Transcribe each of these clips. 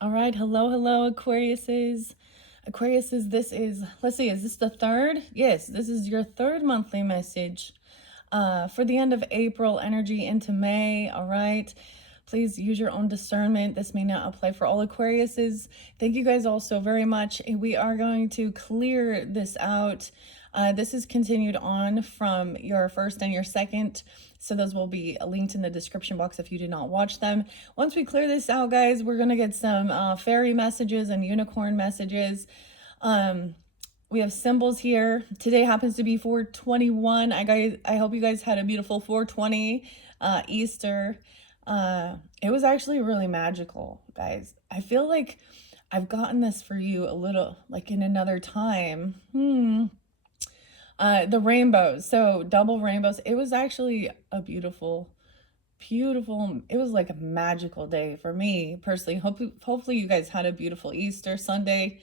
All right, hello, Aquariuses. Aquariuses, let's see, is this the third? Yes, this is your third monthly message for the end of April, energy into May. All right, please use your own discernment. This may not apply for all Aquariuses. Thank you guys all so very much. We are going to clear this out. This is continued on from your first and your second. So those will be linked in the description box if you did not watch them. Once we clear this out, guys, we're going to get some fairy messages and unicorn messages. We have symbols here. Today happens to be 421. I hope you guys had a beautiful 420 Easter. It was actually really magical, guys. I feel like I've gotten this for you a little like in another time. The rainbows, so double rainbows. It was actually a beautiful, it was like a magical day for me personally. Hopefully you guys had a beautiful Easter Sunday.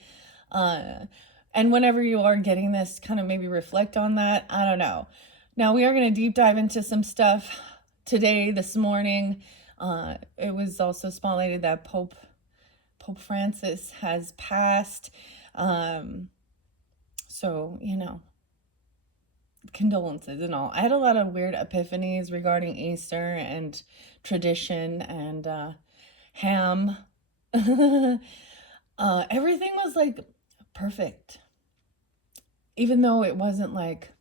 And whenever you are getting this, kind of maybe reflect on that. I don't know. Now we are going to deep dive into some stuff today, this morning. It was also spotlighted that Pope Francis has passed. So, condolences and all. I had a lot of weird epiphanies regarding Easter and tradition and ham. Everything was like perfect, even though it wasn't like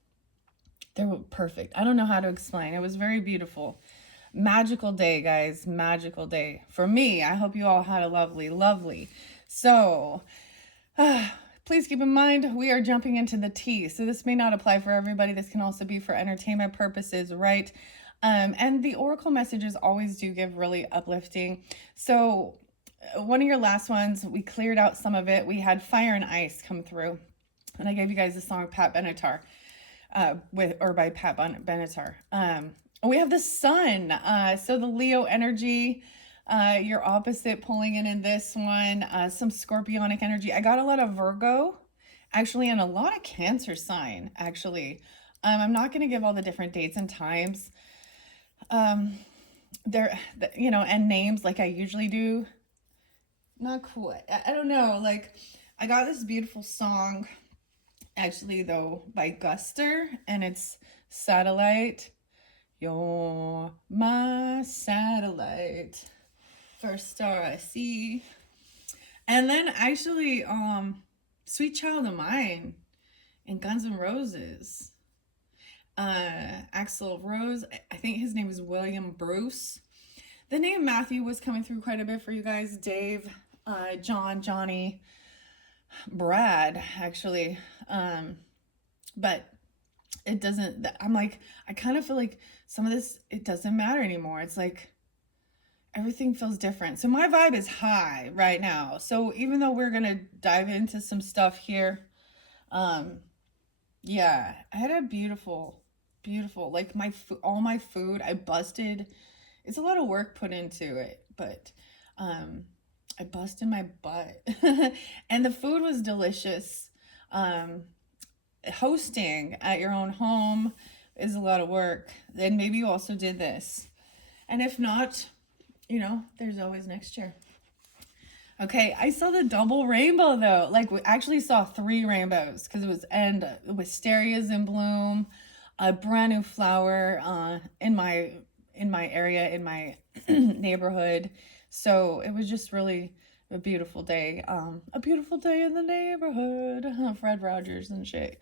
they were perfect. I don't know how to explain. It was very beautiful. Magical day, guys. Magical day for me. I hope you all had a lovely. So please keep in mind, we are jumping into the tea. So this may not apply for everybody. This can also be for entertainment purposes, right? And the oracle messages always do give really uplifting. So one of your last ones, we cleared out some of it. We had fire and ice come through. And I gave you guys the song Pat Benatar, by Pat Benatar. We have the sun. So the Leo energy, your opposite pulling in this one, some scorpionic energy. I got a lot of Virgo actually, and a lot of Cancer sign actually. I'm not going to give all the different dates and times there, and names like I usually do. Not quite. I don't know, like I got this beautiful song actually though by Guster, and it's Satellite. You're my satellite, first star I see. And then actually Sweet Child of Mine and Guns N' Roses. Axl Rose, I think his name is William Bruce. The name Matthew was coming through quite a bit for you guys. Dave, John, Johnny, Brad actually. But it doesn't, I'm like, I kind of feel like some of this, it doesn't matter anymore. It's like everything feels different. So my vibe is high right now. So even though we're gonna dive into some stuff here, yeah, I had a beautiful, like all my food, I busted. It's a lot of work put into it, but I busted my butt. And the food was delicious. Hosting at your own home is a lot of work. Then maybe you also did this. And if not, there's always next year. Okay, I saw the double rainbow though. Like we actually saw 3 rainbows because it was wisterias in bloom, a brand new flower in my area, in my neighborhood. So it was just really a beautiful day. A beautiful day in the neighborhood. Fred Rogers and shit.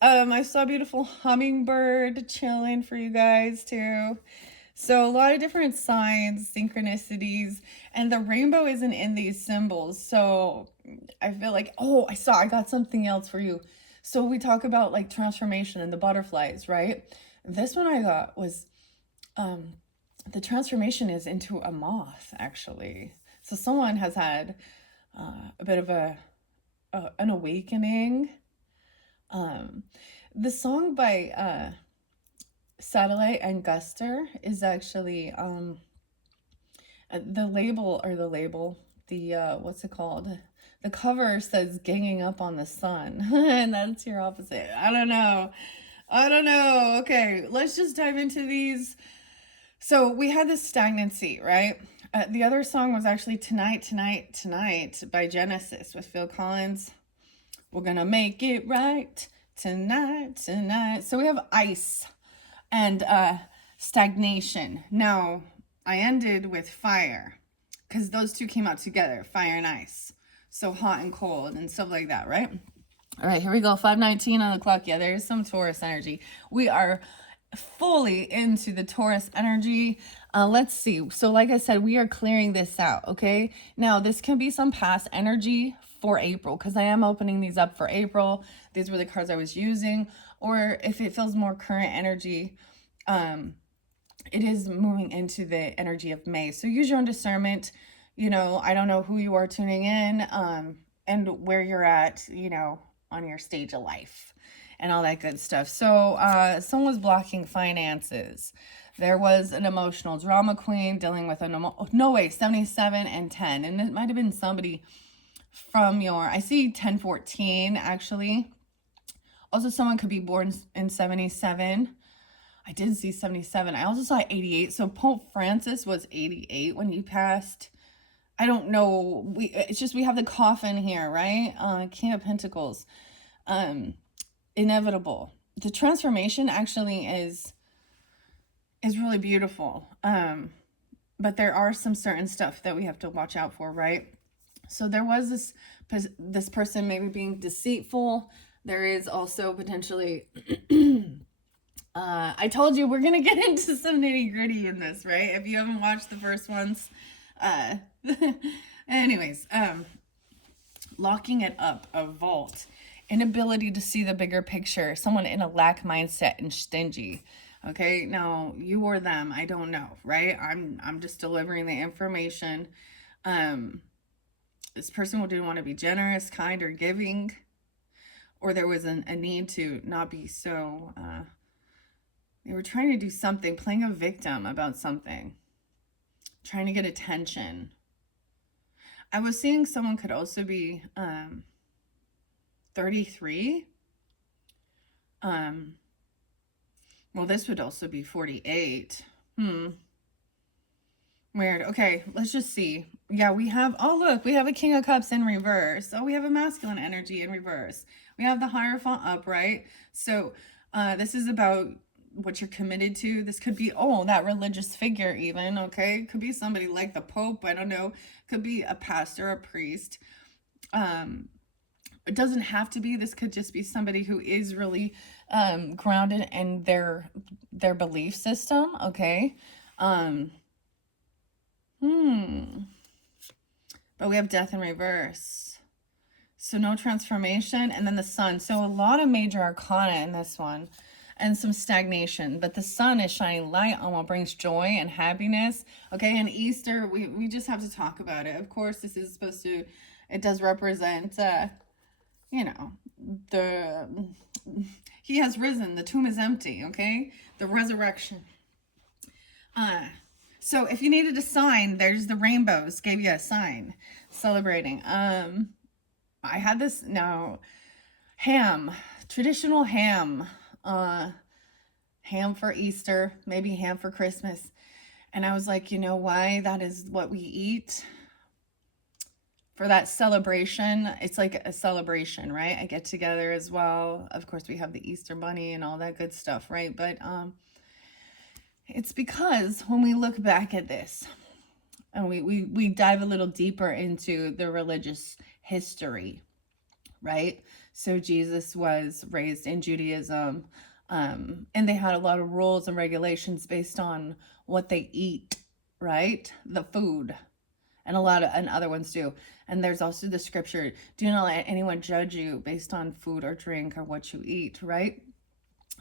I saw a beautiful hummingbird chilling for you guys too. So a lot of different signs, synchronicities, and the rainbow isn't in these symbols. So I feel like, I got something else for you. So we talk about like transformation and the butterflies, right? This one I got was, the transformation is into a moth actually. So someone has had a bit of an awakening. The song by Satellite and Guster is actually the label, what's it called? The cover says ganging up on the sun, and that's your opposite. I don't know. Okay, let's just dive into these. So we had this stagnancy, right? The other song was actually Tonight, Tonight, Tonight by Genesis with Phil Collins. We're gonna make it right tonight, tonight. So we have ice and stagnation. Now, I ended with fire because those two came out together, fire and ice. So hot and cold and stuff like that, right? All right, here we go. 5:19 on the clock. Yeah, there's some Taurus energy. We are fully into the Taurus energy. Let's see. So like I said, we are clearing this out, okay? Now, this can be some past energy for April because I am opening these up for April. These were the cards I was using. Or if it feels more current energy, it is moving into the energy of May. So use your own discernment. You know, I don't know who you are tuning in and where you're at, you know, on your stage of life and all that good stuff. So someone was blocking finances. There was an emotional drama queen dealing with no way, 77 and 10. And it might have been somebody from your, I see 1014 actually. Also, someone could be born in 77. I did see 77. I also saw 88. So Pope Francis was 88 when he passed. I don't know. It's just we have the coffin here, right? King of Pentacles. Inevitable. The transformation actually is really beautiful. But there are some certain stuff that we have to watch out for, right? So there was this person maybe being deceitful. There is also potentially I told you we're gonna get into some nitty-gritty in this, right? If you haven't watched the first ones. Anyways, locking it up, a vault, inability to see the bigger picture, someone in a lack mindset and stingy. Okay, now you or them, I don't know, right? I'm just delivering the information. This person didn't want to be generous, kind, or giving, or there was a need to not be so. They were trying to do something, playing a victim about something, trying to get attention. I was seeing someone could also be 33. Well, this would also be 48. Weird. Okay, let's just see. Yeah, we have, oh look, we have a King of Cups in reverse. Oh, we have a masculine energy in reverse. We have the Hierophant upright. So this is about what you're committed to. This could be, oh, that religious figure even, okay? Could be somebody like the Pope, I don't know. Could be a pastor, a priest. It doesn't have to be. This could just be somebody who is really grounded in their belief system, okay? But we have death in reverse. So no transformation, and then the sun. So a lot of major arcana in this one. And some stagnation, but the sun is shining light on what brings joy and happiness. Okay, and Easter, we just have to talk about it. Of course, this is supposed to, it does represent, you know, he has risen, the tomb is empty, okay? The resurrection. So if you needed a sign, there's the rainbows, gave you a sign, celebrating. I had this, now, ham, traditional ham, ham for Easter, maybe ham for Christmas. And I was like, you know why? That is what we eat for that celebration. It's like a celebration, right? I get together as well. Of course, we have the Easter bunny and all that good stuff, right? But it's because when we look back at this and we dive a little deeper into the religious history, right? So Jesus was raised in Judaism, and they had a lot of rules and regulations based on what they eat, right? The food, and and other ones too. And there's also the scripture, do not let anyone judge you based on food or drink or what you eat, right?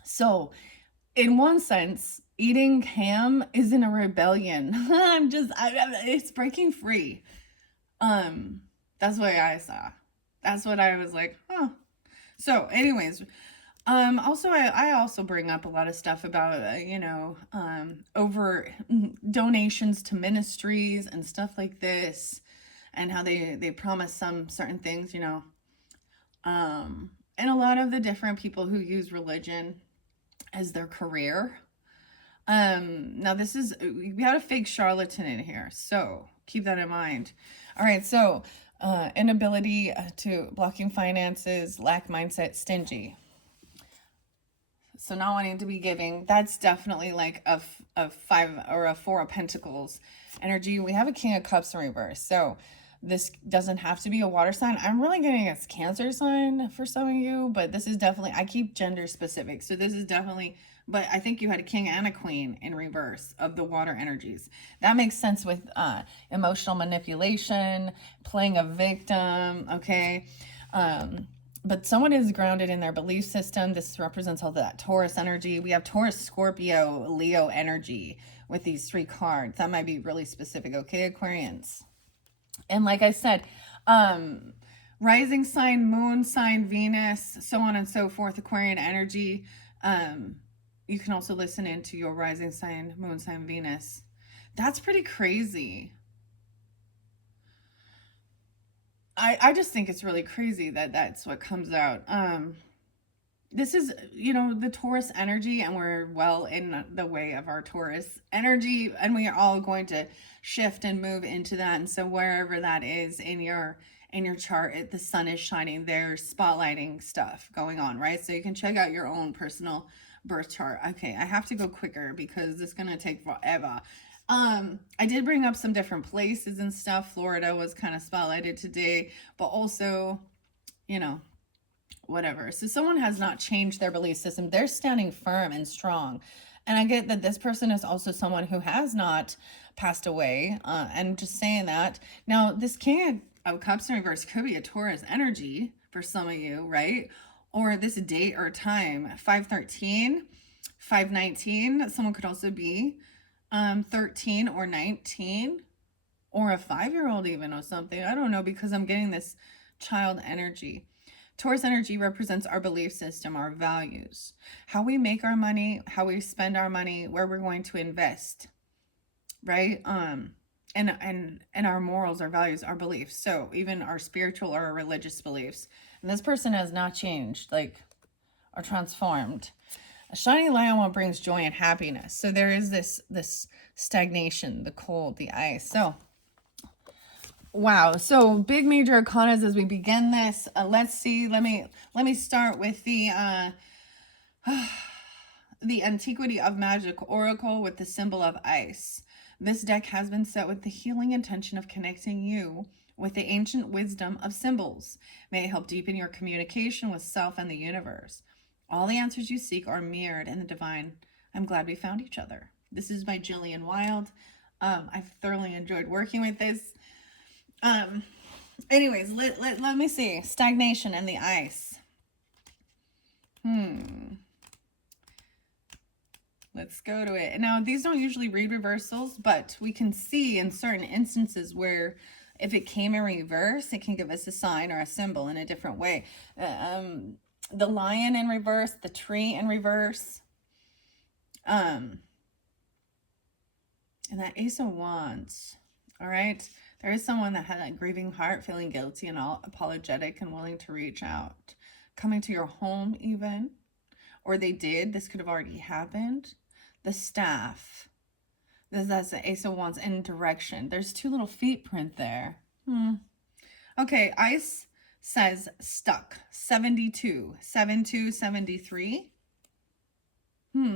So in one sense, eating ham isn't a rebellion. It's breaking free. That's what I saw. That's what I was like, huh. So anyways, also, I also bring up a lot of stuff about, you know, over donations to ministries and stuff like this, and how they promise some certain things, you know, and a lot of the different people who use religion as their career, Now this is, we had a fake charlatan in here, so keep that in mind. All right, so inability to blocking finances, lack mindset, stingy. So not wanting to be giving, that's definitely like a 5 or a 4 of pentacles energy. We have a King of Cups in reverse. So this doesn't have to be a water sign. I'm really getting a Cancer sign for some of you, but this is definitely, I keep gender specific. So this is definitely, but I think you had a king and a queen in reverse of the water energies. That makes sense with emotional manipulation, playing a victim, okay? But someone is grounded in their belief system. This represents all that Taurus energy. We have Taurus, Scorpio, Leo energy with these 3 cards. That might be really specific, okay, Aquarians? And like I said, rising sign, moon sign, Venus, so on and so forth, Aquarian energy. You can also listen into your rising sign, moon sign, Venus. That's pretty crazy. I just think it's really crazy that that's what comes out. This is, you know, the Taurus energy, and we're well in the way of our Taurus energy, and we are all going to shift and move into that. And so wherever that is in your chart, the sun is shining, there's spotlighting stuff going on, right? So you can check out your own personal birth chart. Okay, I have to go quicker because it's gonna take forever. I did bring up some different places and stuff. Florida was kind of spotlighted today, but also, you know, whatever. So someone has not changed their belief system. They're standing firm and strong. And I get that this person is also someone who has not passed away. And just saying that. Now, this King of Cups in reverse could be a Taurus energy for some of you, right? Or this date or time, 5/13, 5/19. Someone could also be 13 or 19, or a 5-year-old even, or something. I don't know, because I'm getting this child energy. Taurus energy represents our belief system, our values, how we make our money, how we spend our money, where we're going to invest, right? And our morals, our values, our beliefs. So even our spiritual or our religious beliefs. And this person has not changed, like, or transformed. A shining light on what brings joy and happiness. So there is this stagnation, the cold, the ice. So wow. So big major arcanas as we begin this. Let's see. Let me start with the Antiquity of Magic Oracle with the symbol of ice. This deck has been set with the healing intention of connecting you with the ancient wisdom of symbols. May it help deepen your communication with self and the universe. All the answers you seek are mirrored in the divine. I'm glad we found each other. This is by Jillian Wild. I've thoroughly enjoyed working with this. Anyways, let me see. Stagnation and the ice. Let's go to it. Now, these don't usually read reversals, but we can see in certain instances where if it came in reverse, it can give us a sign or a symbol in a different way. The lion in reverse, the tree in reverse, and that Ace of Wands. All right, there is someone that had a grieving heart, feeling guilty and all apologetic and willing to reach out, coming to your home even, or they did. This could have already happened. The staff. That's the Ace of Wands in direction. There's 2 little feet print there. Okay, ice says stuck. 72, 72, 73.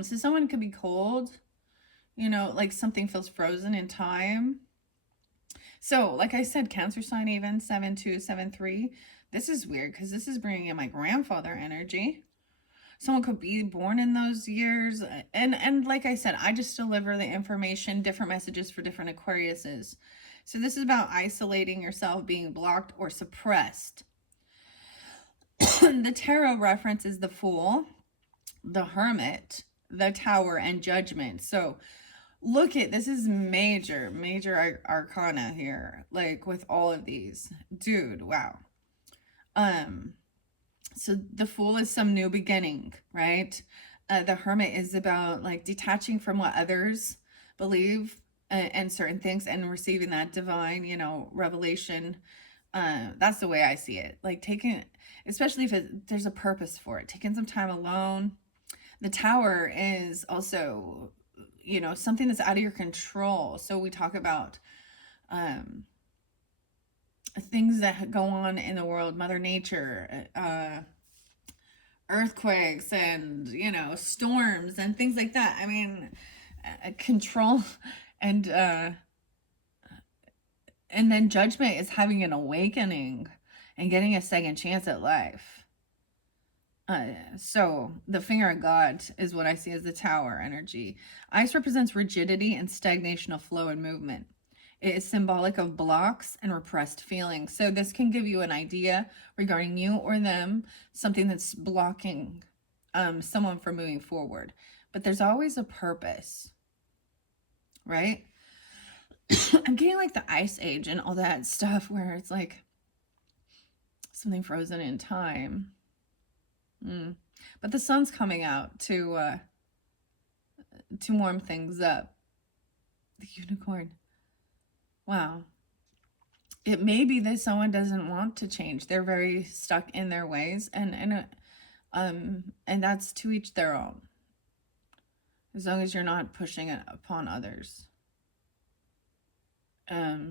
So someone could be cold. You know, like something feels frozen in time. So, like I said, Cancer sign even, 7-2, 7-3. This is weird because this is bringing in my grandfather energy. Someone could be born in those years. And like I said, I just deliver the information, different messages for different Aquariuses. So this is about isolating yourself, being blocked or suppressed. The tarot reference is the Fool, the Hermit, the Tower, and Judgment. So look at, this is major arcana here, like with all of these. Dude, wow. So the Fool is some new beginning, right? The Hermit is about like detaching from what others believe and certain things and receiving that divine, you know, revelation. That's the way I see it. Like taking, especially if there's a purpose for it, taking some time alone. The Tower is also you know, something that's out of your control. So we talk about things that go on in the world, Mother Nature, earthquakes, and, you know, storms and things like that. I mean, control and then judgment is having an awakening and getting a second chance at life. So the finger of God is what I see as the tower energy. Ice represents rigidity and stagnation of flow and movement. It is symbolic of blocks and repressed feelings. So this can give you an idea regarding you or them, something that's blocking someone from moving forward. But there's always a purpose, right? I'm getting like the Ice Age and all that stuff where it's like something frozen in time. But the sun's coming out to warm things up. The unicorn. Wow. It may be that someone doesn't want to change. They're very stuck in their ways, and that's to each their own. As long as you're not pushing it upon others. I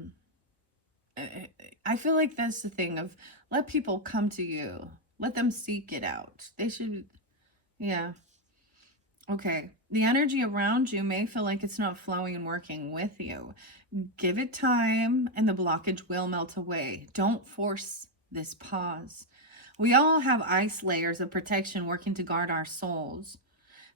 feel like that's the thing of let people come to you. Let them seek it out. They should, yeah. Okay. The energy around you may feel like it's not flowing and working with you. Give it time and the blockage will melt away. Don't force this pause. We all have ice layers of protection working to guard our souls.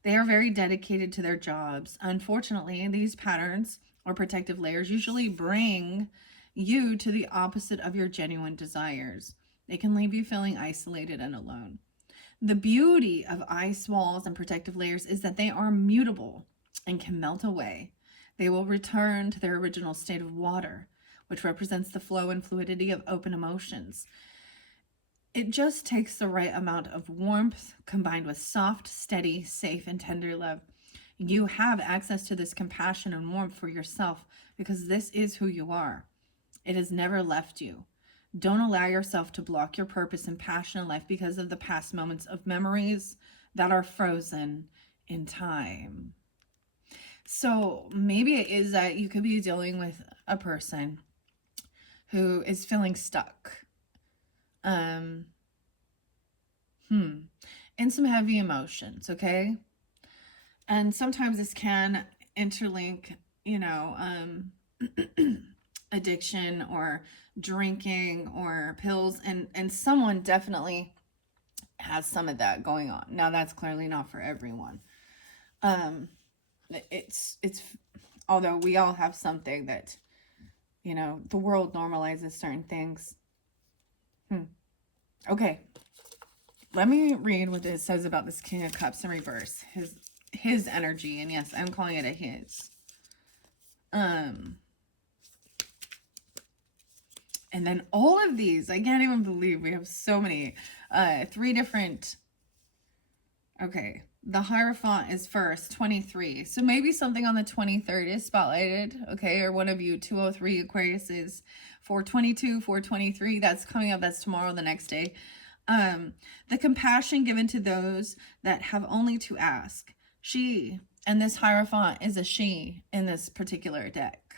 They are very dedicated to their jobs. Unfortunately, these patterns or protective layers usually bring you to the opposite of your genuine desires. They can leave you feeling isolated and alone. The beauty of ice walls and protective layers is that they are mutable and can melt away. They will return to their original state of water, which represents the flow and fluidity of open emotions. It just takes the right amount of warmth combined with soft, steady, safe, and tender love. You have access to this compassion and warmth for yourself because this is who you are. It has never left you. Don't allow yourself to block your purpose and passion in life because of the past moments of memories that are frozen in time. So maybe it is that you could be dealing with a person who is feeling stuck. In some heavy emotions, okay? And sometimes this can interlink, you know, addiction or drinking or pills, and someone definitely has some of that going on. Now that's clearly not for everyone. It's although we all have something that, you know, the world normalizes certain things. Okay, let me read what it says about this King of Cups in reverse. His energy, and yes, I'm calling it a his. And then all of these, I can't even believe we have so many. 3 different. Okay, the Hierophant is first, 23. So maybe something on the 23rd is spotlighted, okay? Or one of you, 203 Aquarius is 422, 423. That's coming up. That's tomorrow, the next day. The compassion given to those that have only to ask. She, and this Hierophant is a she in this particular deck.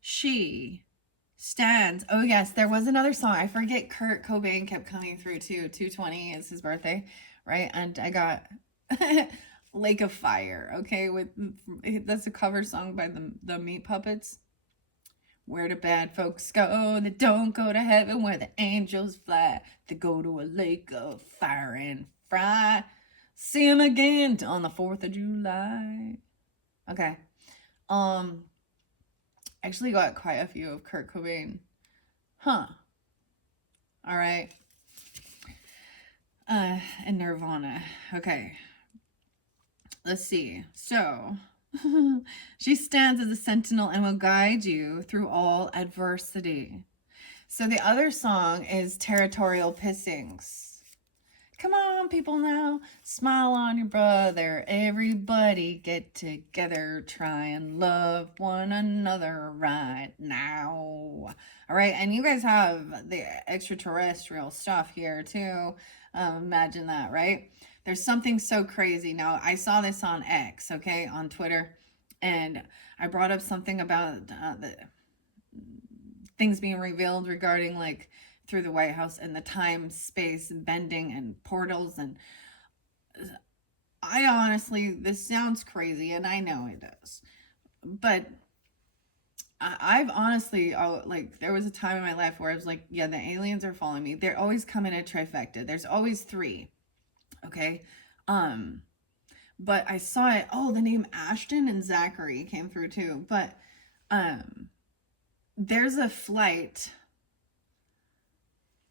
She stands. Oh yes, there was another song. I forget Kurt Cobain kept coming through too. 220 is his birthday, right? And I got Lake of Fire, okay? That's a cover song by the Meat Puppets. Where do bad folks go that don't go to heaven where the angels fly? They go to a lake of fire and fry. See them again on the 4th of July. Okay. Actually got quite a few of Kurt Cobain. Huh. All right. And Nirvana. Okay. Let's see. So, she stands as a sentinel and will guide you through all adversity. So the other song is Territorial Pissings. Come on, people now. Smile on your brother. Everybody get together. Try and love one another right now. All right. And you guys have the extraterrestrial stuff here too. Imagine that, right? There's something so crazy. Now, I saw this on X, okay, on Twitter. And I brought up something about the things being revealed regarding like through the White House and the time space bending and portals. And I honestly, this sounds crazy, and I know it does, but I've honestly, like, there was a time in my life where I was like, yeah, the aliens are following me. They're always coming a trifecta. There's always three. Okay. But I saw it. Oh, the name Ashton and Zachary came through too. But there's a flight.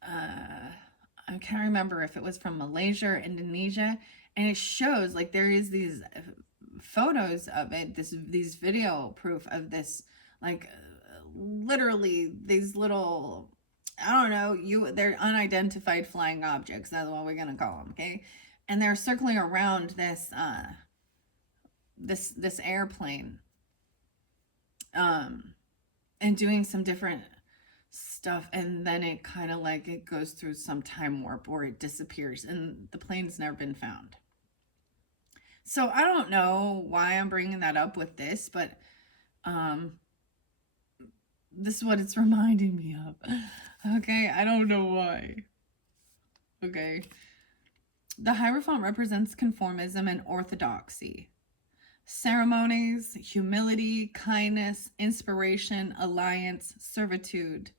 I can't remember if it was from Malaysia or Indonesia, and it shows like there is these photos of it. These video proof of this, like literally these little, I don't know, they're unidentified flying objects. That's what we're gonna call them. Okay. And they're circling around this this airplane, and doing some different stuff, and then it kind of like it goes through some time warp or it disappears, and the plane's never been found. So I don't know why I'm bringing that up with this, but this is what it's reminding me of. Okay, I don't know why. Okay. The Hierophant represents conformism and orthodoxy. Ceremonies, humility, kindness, inspiration, alliance, servitude,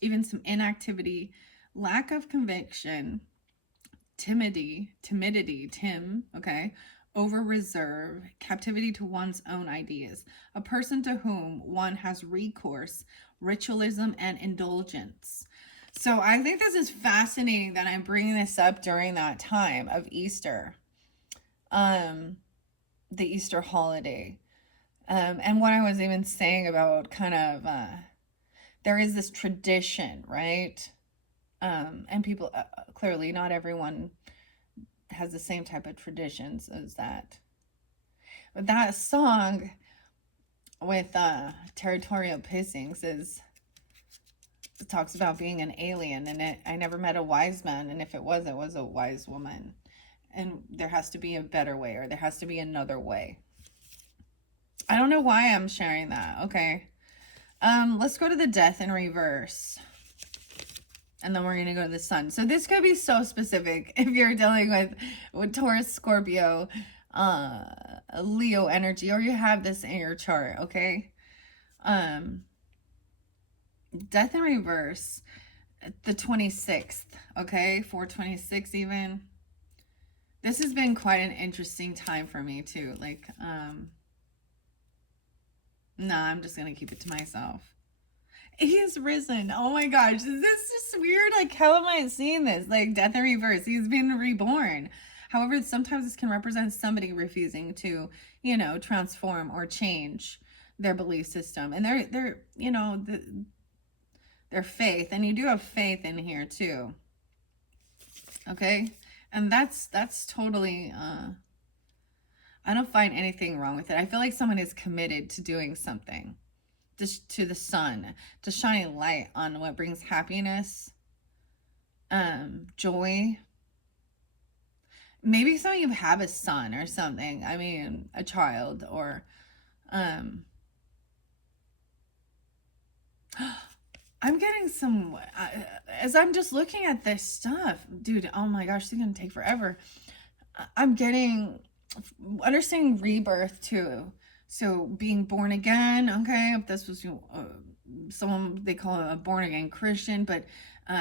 even some inactivity, lack of conviction, timidity, okay, over reserve, captivity to one's own ideas, a person to whom one has recourse, ritualism, and indulgence. So I think this is fascinating that I'm bringing this up during that time of Easter, the Easter holiday. And what I was even saying about kind of, there is this tradition, right? And people, clearly not everyone has the same type of traditions as that. But that song with Territorial Pissings it talks about being an alien, and I never met a wise man, and if it was a wise woman. And there has to be a better way, or there has to be another way. I don't know why I'm sharing that. Okay. Let's go to the Death in reverse. And then we're going to go to the Sun. So this could be so specific if you're dealing with Taurus, Scorpio, Leo energy, or you have this in your chart, okay? Death in reverse, the 26th, okay? 426 even. This has been quite an interesting time for me too. Like, nah, I'm just going to keep it to myself. He is risen. Oh my gosh. Is this just weird? Like, how am I seeing this? Like, death in reverse. He's been reborn. However, sometimes this can represent somebody refusing to, you know, transform or change their belief system. And they're you know, their faith. And you do have faith in here too. Okay? And that's totally, I don't find anything wrong with it. I feel like someone is committed to doing something. To the sun, to shining light on what brings happiness, joy. Maybe some of you have a son or something. I mean, a child, or I'm getting some, as I'm just looking at this stuff, dude, oh my gosh, it's gonna take forever. I'm getting, understanding rebirth too. So being born again, okay, if this was someone they call a born again Christian, but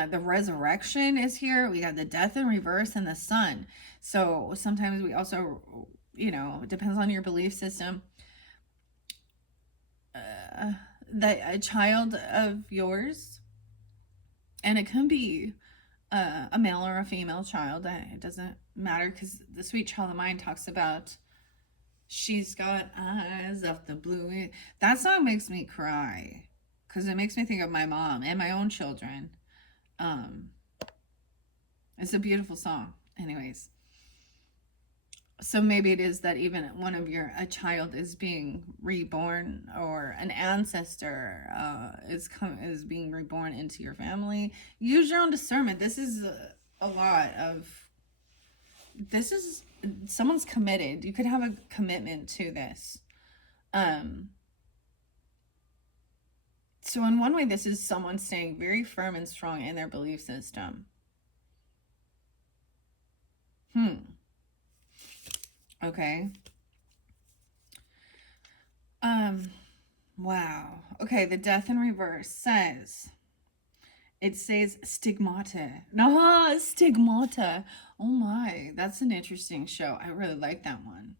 the resurrection is here. We got the death in reverse and the sun. So sometimes we also, you know, it depends on your belief system. That a child of yours, and it can be a male or a female child. It doesn't matter, because the Sweet Child of Mine talks about she's got eyes of the blue. That song makes me cry because it makes me think of my mom and my own children. It's a beautiful song. Anyways, so maybe it is that even one of a child is being reborn, or an ancestor is being reborn into your family. Use your own discernment. This is a lot of, this is, someone's committed. You could have a commitment to this. Um, so in one way, this is someone staying very firm and strong in their belief system. Okay. Wow. Okay, the death in reverse says, it says stigmata. No, stigmata. Oh my, that's an interesting show. I really like that one.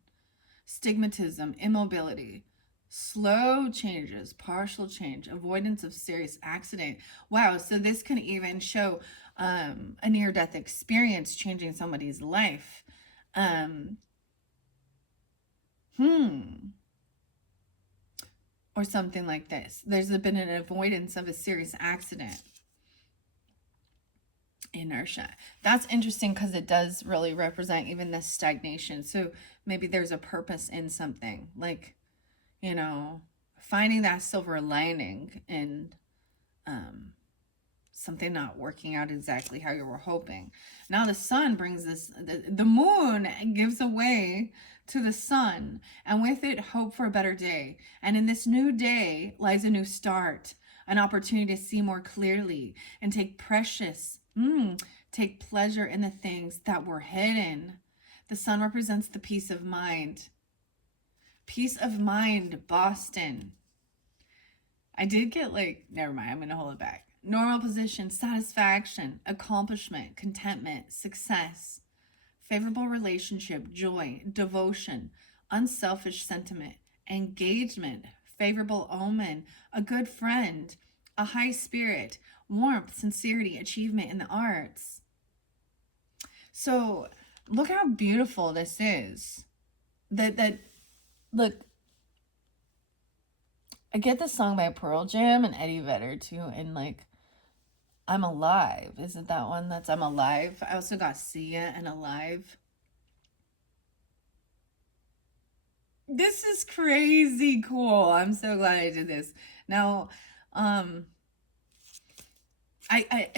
Stigmatism, immobility, slow changes, partial change, avoidance of serious accident. Wow, so this can even show a near-death experience changing somebody's life. Or something like this. There's been an avoidance of a serious accident. Inertia. That's interesting because it does really represent even this stagnation. So maybe there's a purpose in something, like, you know, finding that silver lining in something not working out exactly how you were hoping. Now the sun brings this, the moon gives away to the sun, and with it hope for a better day. And in this new day lies a new start, an opportunity to see more clearly and take pleasure in the things that were hidden. The sun represents the peace of mind. Peace of mind, Boston. I did get never mind, I'm going to hold it back. Normal position, satisfaction, accomplishment, contentment, success, favorable relationship, joy, devotion, unselfish sentiment, engagement, favorable omen, a good friend, a high spirit, warmth, sincerity, achievement in the arts. So look how beautiful this is. Look, I get the song by Pearl Jam and Eddie Vedder too, and I'm Alive. Is it that one that's I'm Alive? I also got Sia and Alive. This is crazy cool. I'm so glad I did this. Now,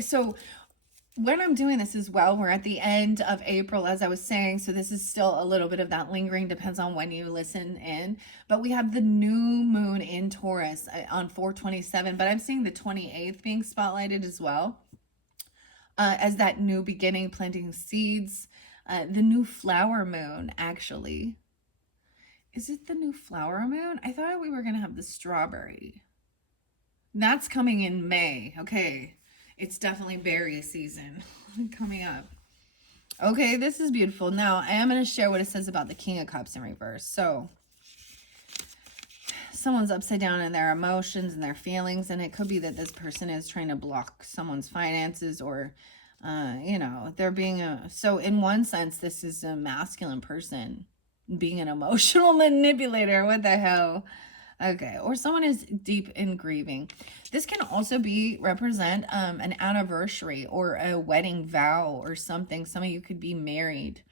so when I'm doing this as well, we're at the end of April, as I was saying, so this is still a little bit of that lingering, depends on when you listen in. But we have the new moon in Taurus on 4/27, but I'm seeing the 28th being spotlighted as well, as that new beginning, planting seeds. The new flower moon, actually. Is it the new flower moon? I thought we were going to have the strawberry. That's coming in May. Okay. It's definitely berry season coming up. Okay, this is beautiful. Now, I am going to share what it says about the King of Cups in reverse. So, someone's upside down in their emotions and their feelings, and it could be that this person is trying to block someone's finances, or, they're being so in one sense, this is a masculine person being an emotional manipulator. What the hell? Okay, or someone is deep in grieving. This can also represent an anniversary or a wedding vow or something. Some of you could be married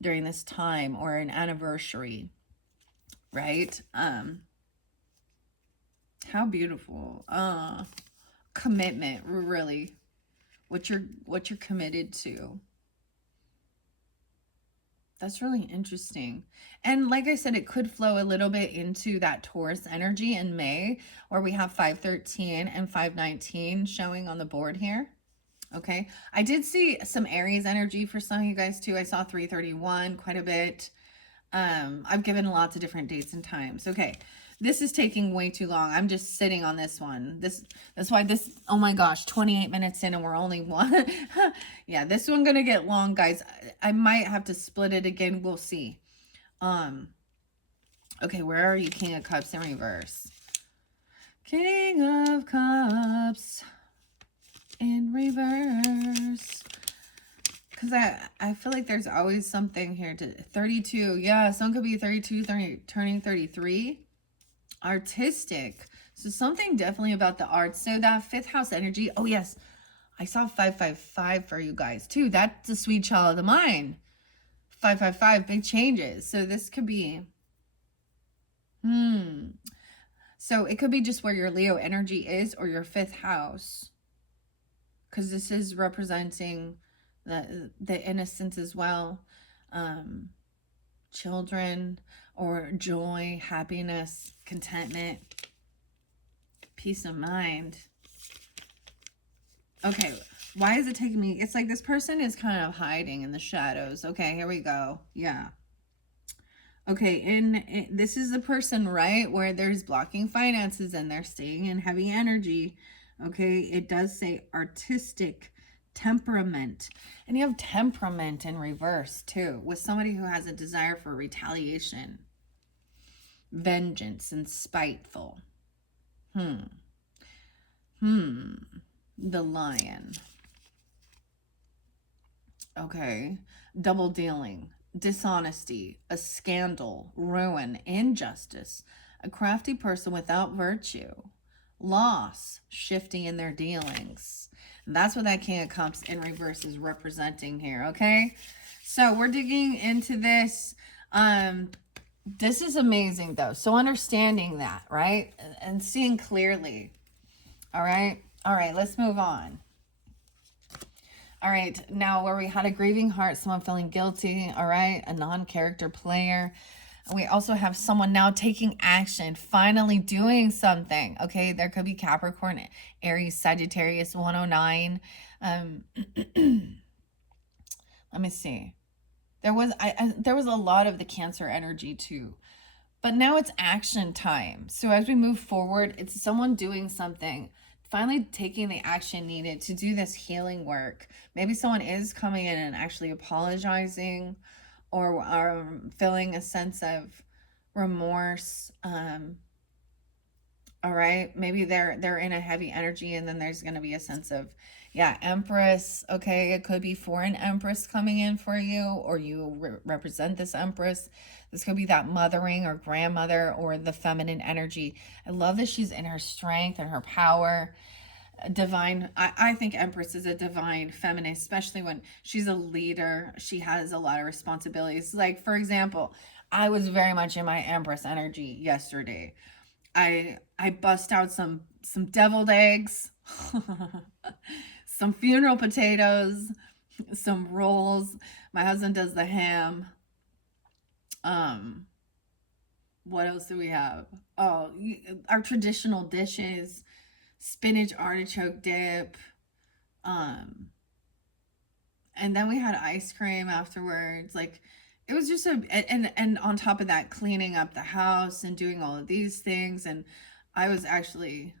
during this time, or an anniversary, right? How beautiful. Commitment, really. What you're committed to. That's really interesting. And like I said, it could flow a little bit into that Taurus energy in May, where we have 513 and 519 showing on the board here. Okay. I did see some Aries energy for some of you guys too. I saw 331 quite a bit. I've given lots of different dates and times. Okay. This is taking way too long. I'm just sitting on this one. That's why this, oh my gosh, 28 minutes in and we're only one. Yeah, this one gonna get long, guys. I might have to split it again. We'll see. Okay, where are you, King of Cups in reverse? King of Cups in reverse. Because I feel like there's always something here to 32. Yeah, someone could be 32, turning 33. Artistic. So something definitely about the arts. So that fifth house energy. Oh, yes. I saw 555 for you guys, too. That's a sweet child of the mind. 555, big changes. So this could be... So it could be just where your Leo energy is, or your fifth house. Because this is representing the innocence as well. children, or joy, happiness, contentment, peace of mind. Okay, why is it taking me? It's like this person is kind of hiding in the shadows. Okay, here we go. Yeah. Okay, this is the person, right, where there's blocking finances and they're staying in heavy energy. Okay, it does say artistic temperament. And you have temperament in reverse, too, with somebody who has a desire for retaliation, vengeance, and spiteful. The lion. Okay, double dealing, dishonesty, a scandal, ruin, injustice, a crafty person without virtue, loss, shifty in their dealings. And that's what that King of Cups in reverse is representing here, okay? So we're digging into this. This is amazing, though. So understanding that, right? And seeing clearly. All right? All right, let's move on. All right, now where we had a grieving heart, someone feeling guilty, all right, a non-character player. We also have someone now taking action, finally doing something, okay? There could be Capricorn, Aries, Sagittarius, 109. Let me see. There was a lot of the Cancer energy too. But now it's action time. So as we move forward, it's someone doing something, finally taking the action needed to do this healing work. Maybe someone is coming in and actually apologizing or feeling a sense of remorse. All right, maybe they're in a heavy energy, and then there's going to be a sense of, yeah, Empress. Okay, it could be for an Empress coming in for you, or you represent this Empress. This could be that mothering or grandmother or the feminine energy. I love that she's in her strength and her power. Divine, I think Empress is a divine feminine, especially when she's a leader. She has a lot of responsibilities. Like, for example, I was very much in my Empress energy yesterday. I bust out some deviled eggs, some funeral potatoes, some rolls. My husband does the ham. What else do we have? Oh, our traditional dishes, spinach artichoke dip. And then we had ice cream afterwards. Like, it was just and on top of that, cleaning up the house and doing all of these things. And I was actually,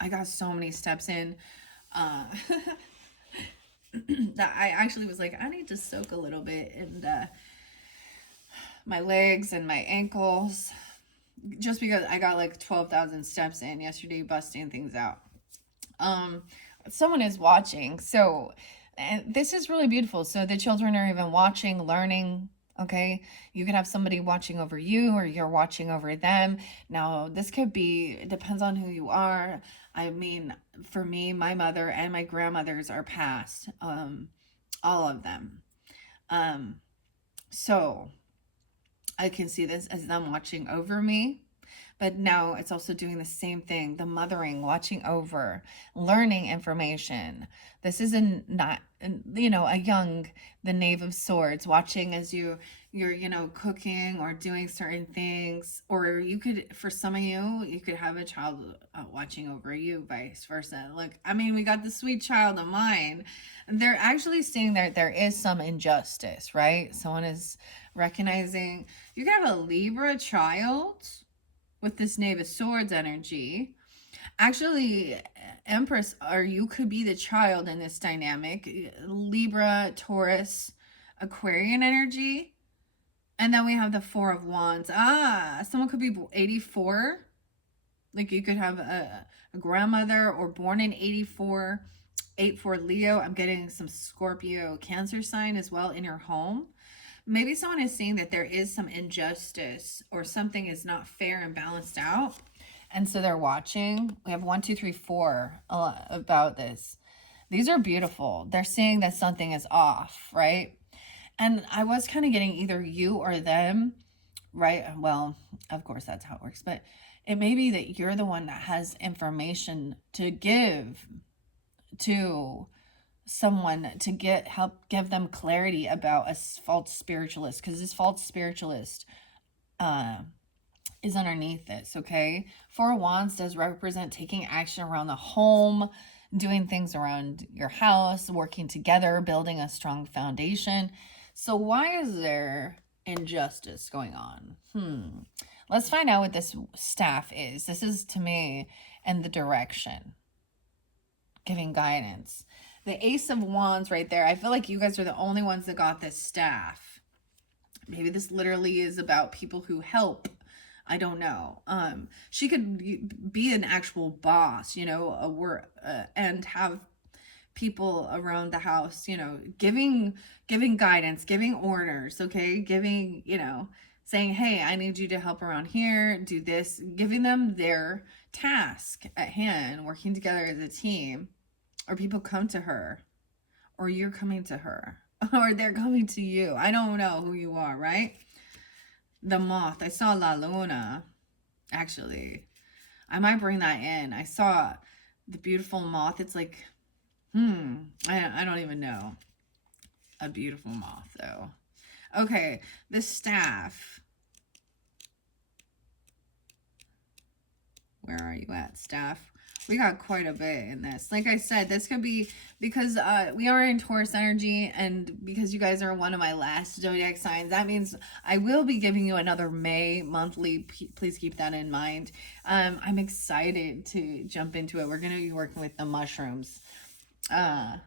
I got so many steps in, that I actually was like, I need to soak a little bit in my legs and my ankles, just because I got like 12,000 steps in yesterday, busting things out. Someone is watching, so. And this is really beautiful. So the children are even watching, learning, okay? You can have somebody watching over you, or you're watching over them. Now, this could be, it depends on who you are. I mean, for me, my mother and my grandmothers are passed, all of them. So I can see this as them watching over me. But now it's also doing the same thing, the mothering, watching over, learning information. This is not, a young, the Knave of Swords, watching as you're, cooking or doing certain things. Or you could, for some of you could have a child watching over you, vice versa. Look, I mean, we got the sweet child of mine. They're actually seeing that there is some injustice, right? Someone is recognizing, you can have a Libra child with this Knave of Swords energy. Actually, Empress, or you could be the child in this dynamic. Libra, Taurus, Aquarian energy. And then we have the Four of Wands. Someone could be 84. Like, you could have a grandmother or born in 84. 8-4 Leo. I'm getting some Scorpio, Cancer sign as well in your home. Maybe someone is seeing that there is some injustice or something is not fair and balanced out. And so they're watching. We have 1, 2, 3, 4 about this. These are beautiful. They're seeing that something is off, right? And I was kind of getting either you or them, right? Well, of course, that's how it works. But it may be that you're the one that has information to give to someone to help give them clarity about a false spiritualist, because this false spiritualist is underneath this. Okay, Four of Wands does represent taking action around the home, doing things around your house, working together, building a strong foundation. So why is there injustice going on? Let's find out what this staff is. This is, to me, and the direction, giving guidance. The Ace of Wands right there. I feel like you guys are the only ones that got this staff. Maybe this literally is about people who help. I don't know. She could be an actual boss, you know, and have people around the house, you know, giving guidance, giving orders, okay? Giving, you know, saying, hey, I need you to help around here, do this, giving them their task at hand, working together as a team. Or people come to her, or you're coming to her, or they're coming to you. I don't know who you are, right? The moth. I saw La Luna, actually. I might bring that in. I saw the beautiful moth. It's like, I don't even know. A beautiful moth, though. Okay, the staff. Where are you at, staff? We got quite a bit in this. Like I said, this could be because we are in Taurus energy, and because you guys are one of my last zodiac signs, that means I will be giving you another May monthly. Please keep that in mind. I'm excited to jump into it. We're going to be working with the mushrooms. And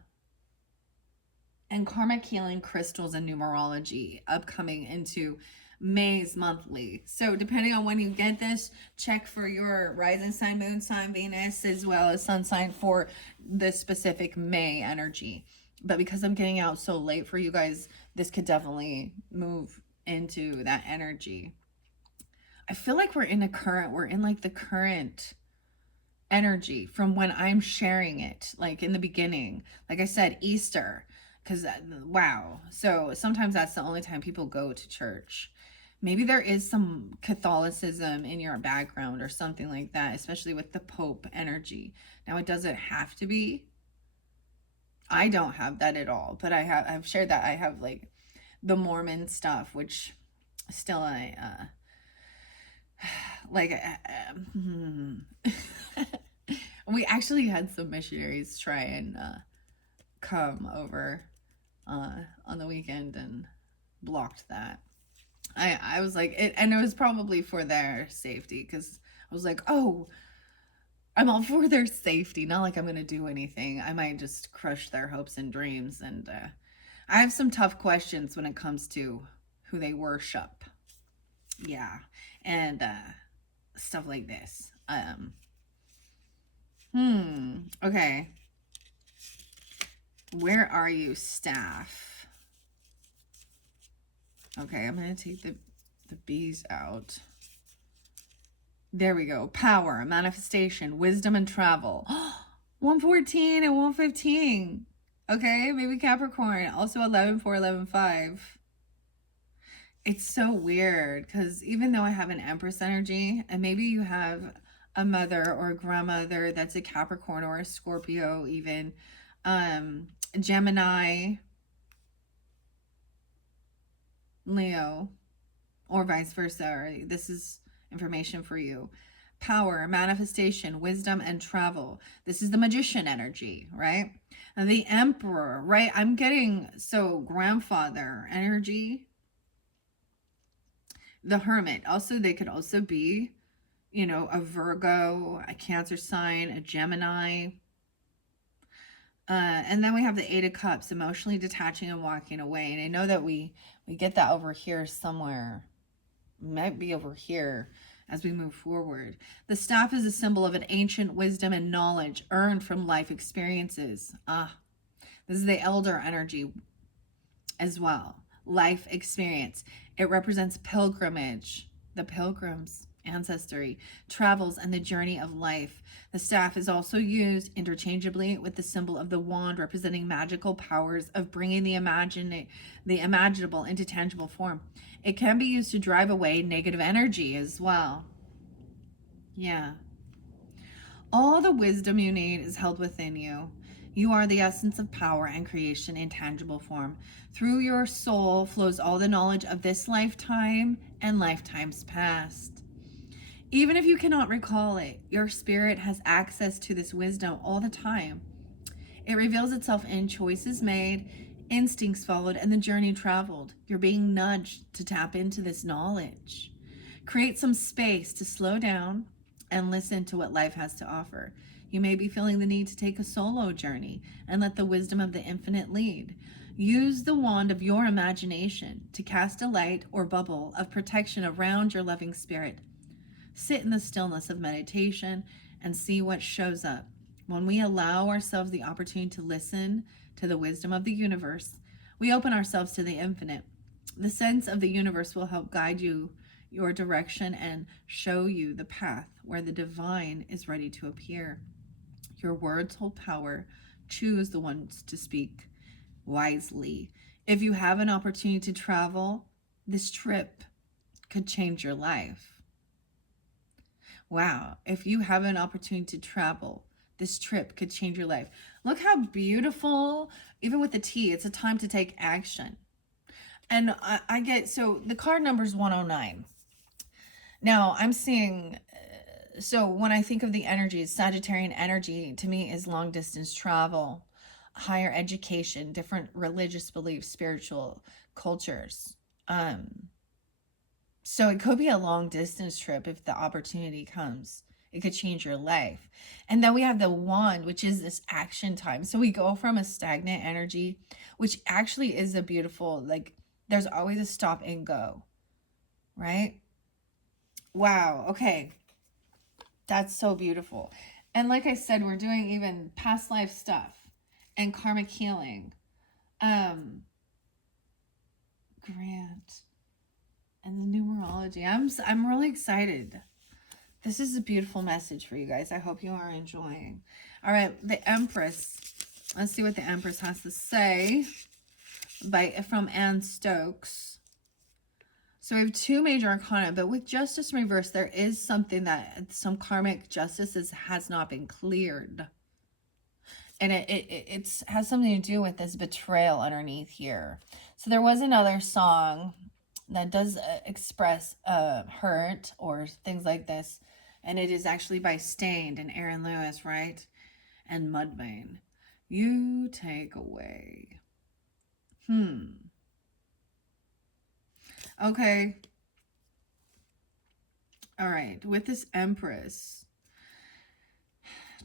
karmic healing crystals and numerology upcoming into May's monthly. So depending on when you get this, check for your rising sign, moon sign, Venus, as well as sun sign for the specific May energy. But because I'm getting out so late for you guys, this could definitely move into that energy. I feel like we're in like the current energy from when I'm sharing it, like in the beginning. Like I said, Easter, because wow. So sometimes that's the only time people go to church. Maybe there is some Catholicism in your background or something like that, especially with the Pope energy. Now, it doesn't have to be. I don't have that at all, but I've shared that. I have like the Mormon stuff, which still we actually had some missionaries try and come over on the weekend and blocked that. I was like, and it was probably for their safety, because I was like, oh, I'm all for their safety. Not like I'm going to do anything. I might just crush their hopes and dreams. And I have some tough questions when it comes to who they worship. Yeah. And stuff like this. Okay. Where are you, staff? Okay, I'm going to take the bees out. There we go. Power, manifestation, wisdom, and travel. 114 and 115. Okay, maybe Capricorn. Also 11, 4, 11, 5. It's so weird because even though I have an Empress energy, and maybe you have a mother or a grandmother that's a Capricorn or a Scorpio even, Gemini, Leo, or vice versa. This is information for you. Power, manifestation, wisdom, and travel. This is the magician energy, right? And the emperor, right? I'm getting, so grandfather energy. The hermit. Also, they could also be, you know, a Virgo, a Cancer sign, a Gemini. And then we have the Eight of Cups, emotionally detaching and walking away. And I know that we get that over here somewhere. Might be over here as we move forward. The staff is a symbol of an ancient wisdom and knowledge earned from life experiences. This is the elder energy as well. Life experience. It represents pilgrimage, the pilgrims, ancestry, travels, and the journey of life. The staff is also used interchangeably with the symbol of the wand, representing magical powers of bringing the imaginable into tangible form. It can be used to drive away negative energy as well. Yeah. All the wisdom you need is held within you. You are the essence of power and creation in tangible form. Through your soul flows all the knowledge of this lifetime and lifetimes past. Even if you cannot recall it, your spirit has access to this wisdom all the time. It reveals itself in choices made, instincts followed, and the journey traveled. You're being nudged to tap into this knowledge. Create some space to slow down and listen to what life has to offer. You may be feeling the need to take a solo journey and let the wisdom of the infinite lead. Use the wand of your imagination to cast a light or bubble of protection around your loving spirit. Sit in the stillness of meditation and see what shows up. When we allow ourselves the opportunity to listen to the wisdom of the universe, we open ourselves to the infinite. The sense of the universe will help guide you your direction and show you the path where the divine is ready to appear. Your words hold power. Choose the ones to speak wisely. If you have an opportunity to travel, this trip could change your life. Wow, if you have an opportunity to travel, this trip could change your life. Look how beautiful, even with the T, it's a time to take action. And I get, so the card number is 109. Now I'm seeing, so when I think of the energies, Sagittarian energy to me is long distance travel, higher education, different religious beliefs, spiritual cultures. So it could be a long distance trip if the opportunity comes. It could change your life. And then we have the wand, which is this action time. So we go from a stagnant energy, which actually is a beautiful, like, there's always a stop and go, right? Wow. Okay. That's so beautiful. And like I said, we're doing even past life stuff and karmic healing. Grant. And the numerology. I'm really excited. This is a beautiful message for you guys. I hope you are enjoying. All right, the Empress. Let's see what the Empress has to say from Anne Stokes. So we have two major arcana, but with justice in reverse, there is something that some karmic justice has not been cleared. And it has something to do with this betrayal underneath here. So there was another song that does express hurt or things like this. And it is actually by Stained and Aaron Lewis, right? And Mudvayne. You take away. Okay. All right. With this Empress,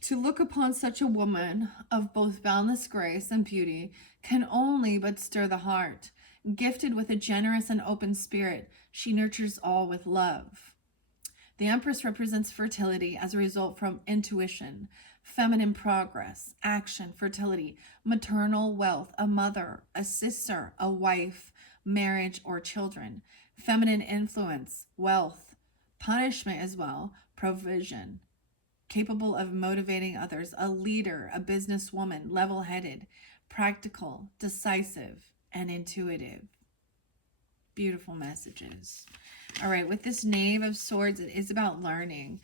to look upon such a woman of both boundless grace and beauty can only but stir the heart. Gifted with a generous and open spirit, she nurtures all with love. The Empress represents fertility as a result from intuition, feminine progress, action, fertility, maternal wealth, a mother, a sister, a wife, marriage, or children, feminine influence, wealth, punishment as well, provision, capable of motivating others, a leader, a businesswoman, level-headed, practical, decisive, and intuitive. Beautiful messages. All right, with this Knave of Swords, it is about learning.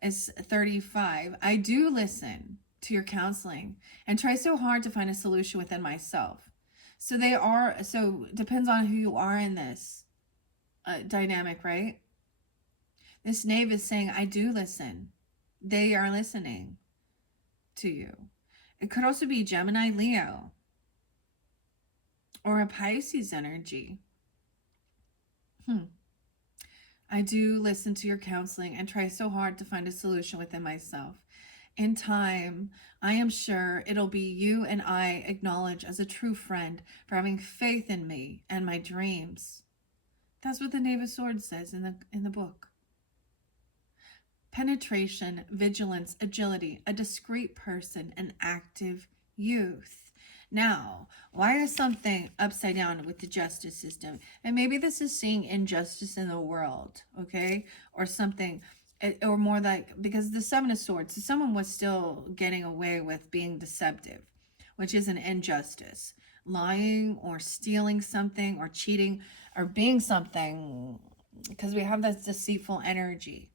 It's 35. I do listen to your counseling and try so hard to find a solution within myself. So depends on who you are in this dynamic, right? This Knave is saying, I do listen. They are listening to you. It could also be Gemini, Leo, or a Pisces energy. I do listen to your counseling and try so hard to find a solution within myself. In time, I am sure it'll be you and I acknowledge as a true friend for having faith in me and my dreams. That's what the Knave of Swords says in the book. Penetration, vigilance, agility, a discreet person, an active youth. Now, why is something upside down with the justice system? And maybe this is seeing injustice in the world, okay? Or something, or more like, because the Seven of Swords, so someone was still getting away with being deceptive, which is an injustice. Lying or stealing something or cheating or being something, because we have this deceitful energy.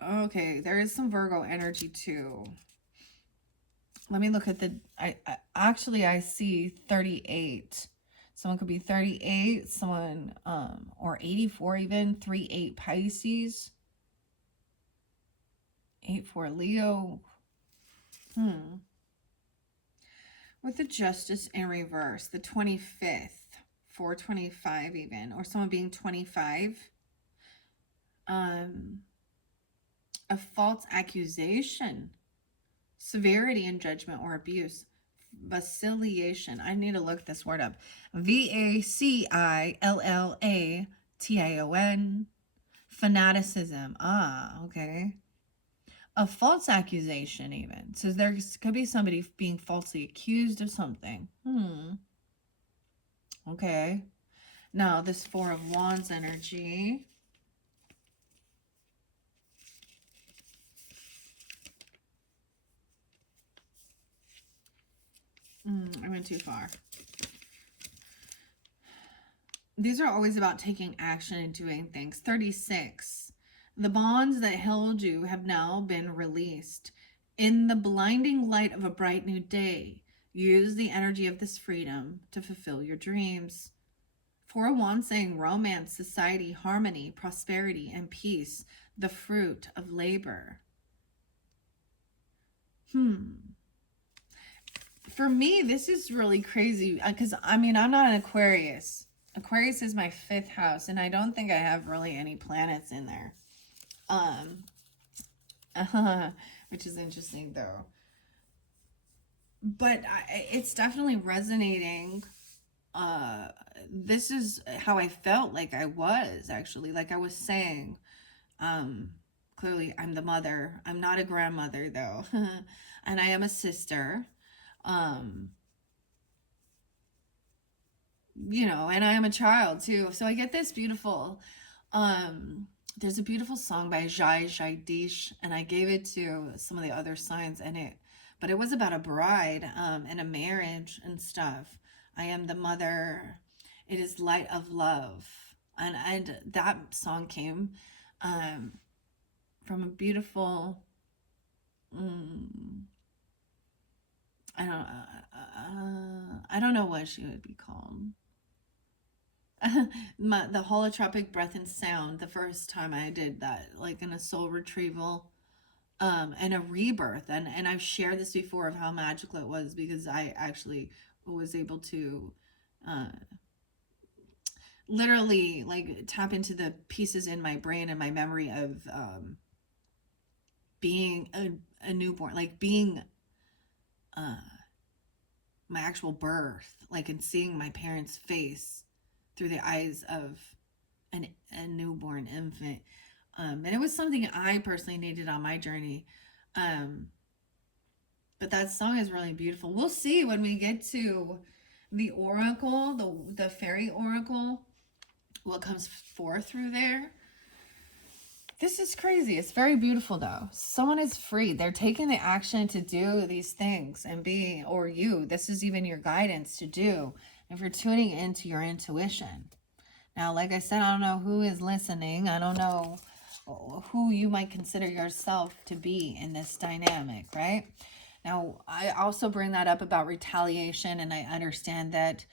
Okay, there is some Virgo energy too. let me look at the, actually I see 38. Someone could be 38, someone, or 84 even, 3-8 Pisces, 8-4 Leo. With the Justice in reverse, the 25th, 425 even, or someone being 25. A false accusation, severity in judgment or abuse, vacillation. I need to look this word up. Vacillalation. Fanaticism. Okay. A false accusation even. So there could be somebody being falsely accused of something. Okay. Now this Four of Wands energy. I went too far. These are always about taking action and doing things. 36. The bonds that held you have now been released. In the blinding light of a bright new day, use the energy of this freedom to fulfill your dreams. Four of Wands saying romance, society, harmony, prosperity, and peace, the fruit of labor. For me, this is really crazy because, I mean, I'm not an Aquarius. Aquarius is my 5th house, and I don't think I have really any planets in there. Which is interesting, though. But it's definitely resonating. This is how I felt like I was, actually. Like I was saying, clearly I'm the mother. I'm not a grandmother, though. And I am a sister. You know, and I am a child too. So I get this beautiful, there's a beautiful song by Jai Jagdish, and I gave it to some of the other signs but it was about a bride, and a marriage and stuff. I am the mother. It is light of love. And that song came, from a beautiful, I don't know what she would be called. The holotropic breath and sound, the first time I did that, like in a soul retrieval, and a rebirth, and I've shared this before of how magical it was, because I actually was able to literally like tap into the pieces in my brain and my memory of being a newborn, like being my actual birth, like, and seeing my parents' face through the eyes of a newborn infant. And it was something I personally needed on my journey. But that song is really beautiful. We'll see when we get to the oracle, the fairy oracle, what comes forth through there. This is crazy. It's very beautiful, though. Someone is free. They're taking the action to do these things and be, or you, this is even your guidance to do, if you're tuning into your intuition. Now, like I said, I don't know who is listening. I don't know who you might consider yourself to be in this dynamic, right? Now, I also bring that up about retaliation, and I understand that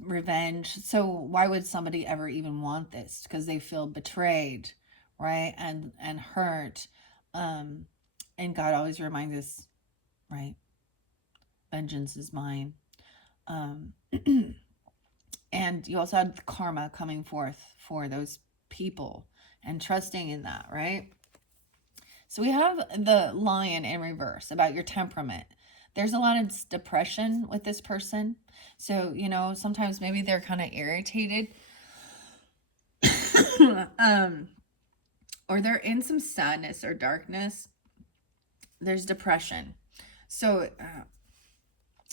revenge. So why would somebody ever even want this? Because they feel betrayed, right? And hurt. And God always reminds us, right? Vengeance is mine. And you also had karma coming forth for those people and trusting in that, right? So we have the Lion in reverse about your temperament. There's a lot of depression with this person. So, you know, sometimes maybe they're kind of irritated. Or they're in some sadness or darkness. There's depression. So,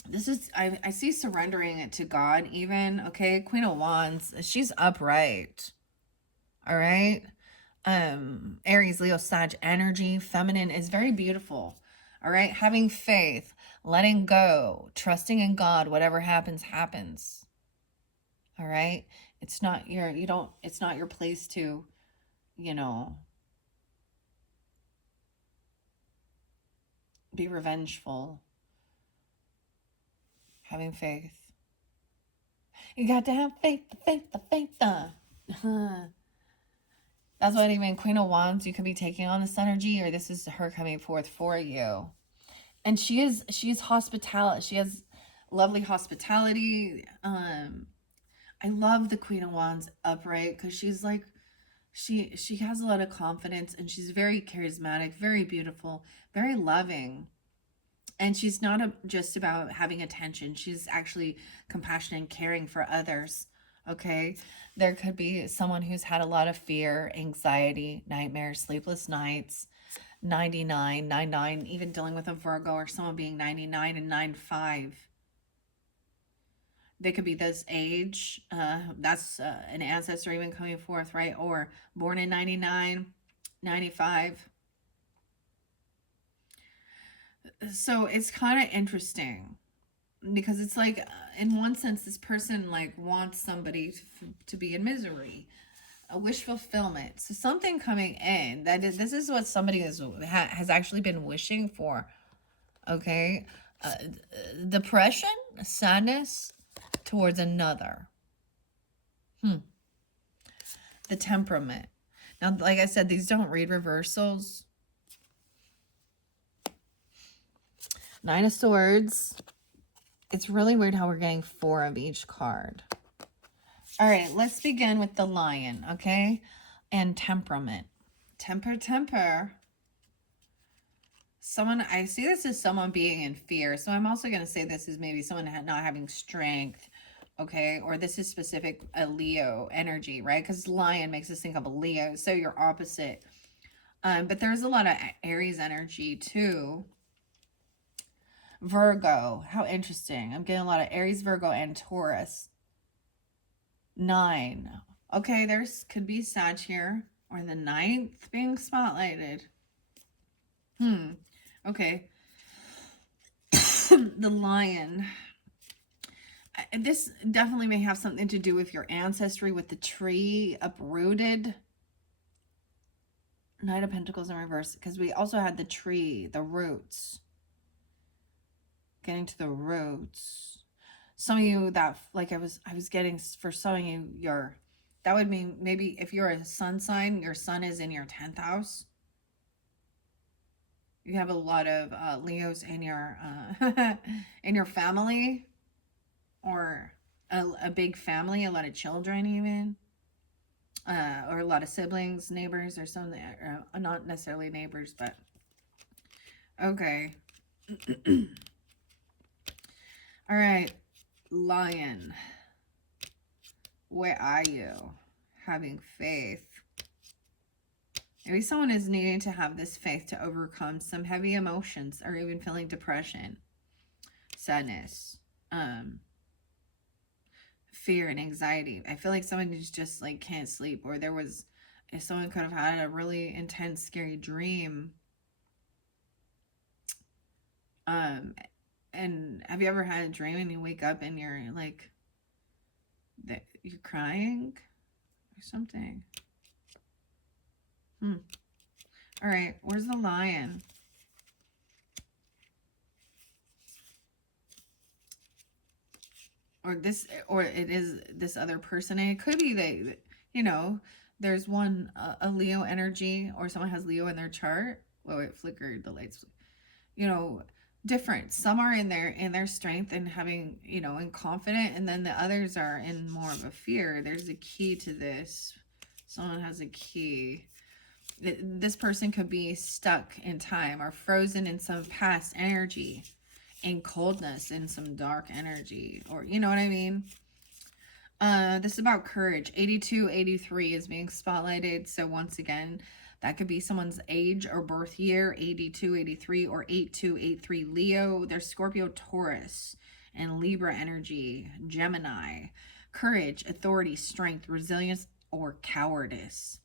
this is, I see surrendering it to God even, okay? Queen of Wands, she's upright. All right? Aries, Leo, Sag energy, feminine is very beautiful. All right? Having faith, letting go, trusting in God, whatever happens, happens. All right? It's not your place to, you know, be revengeful, having faith. You got to have faith, the faith, the faith. That's what even Queen of Wands, you could be taking on this energy, or this is her coming forth for you. And she is hospitality. She has lovely hospitality. I love the Queen of Wands upright because she's like, she has a lot of confidence, and she's very charismatic, very beautiful, very loving. And she's not just about having attention. She's actually compassionate and caring for others. Okay. There could be someone who's had a lot of fear, anxiety, nightmares, sleepless nights, 99, 99, even dealing with a Virgo or someone being 99 and 95. They could be this age. That's an ancestor even coming forth, right? Or born in 99, 95. So it's kind of interesting because it's like, in one sense, this person like wants somebody to be in misery, a wish fulfillment. So something coming in that is, this is what somebody has actually been wishing for. Okay. Depression, sadness towards another. The temperament. Now, like I said, these don't read reversals. Nine of Swords. It's really weird how we're getting 4 of each card. All right, let's begin with the Lion, okay? And temperament. Temper. Someone, I see this as someone being in fear. So I'm also going to say this is maybe someone not having strength, okay? Or this is specific a Leo energy, right? Because Lion makes us think of a Leo. So you're opposite. But there's a lot of Aries energy too. Virgo, how interesting. I'm getting a lot of Aries, Virgo, and Taurus. 9. Okay, there's could be Sag here, or the 9th being spotlighted. Okay. The Lion. This definitely may have something to do with your ancestry, with the tree uprooted. Knight of Pentacles in reverse, because we also had the tree, the roots. Getting to the roots. Some of you that, like I was getting, for some of you, that would mean maybe if you're a sun sign, your sun is in your 10th house. You have a lot of Leos in your in your family, or a big family, a lot of children even, or a lot of siblings, neighbors, or something. Not necessarily neighbors, but okay. All right, Lion, where are you? Having faith. Maybe someone is needing to have this faith to overcome some heavy emotions, or even feeling depression, sadness, fear and anxiety. I feel like someone who's just like can't sleep, or if someone could have had a really intense, scary dream. And have you ever had a dream and you wake up and you're like, you're crying or something? All right, where's the Lion? Or it is this other person. And it could be that, there's one, a Leo energy, or someone has Leo in their chart. Whoa, it flickered, the lights. Different. Some are in their strength and having, and confident, and then the others are in more of a fear. There's a key to this. Someone has a key. This person could be stuck in time, or frozen in some past energy, in coldness, in some dark energy, or you know what I mean? This is about courage. 82, 83 is being spotlighted. So once again, that could be someone's age or birth year, 82, 83, or 82, 83 Leo. There's Scorpio, Taurus, and Libra energy, Gemini. Courage, authority, strength, resilience, or cowardice.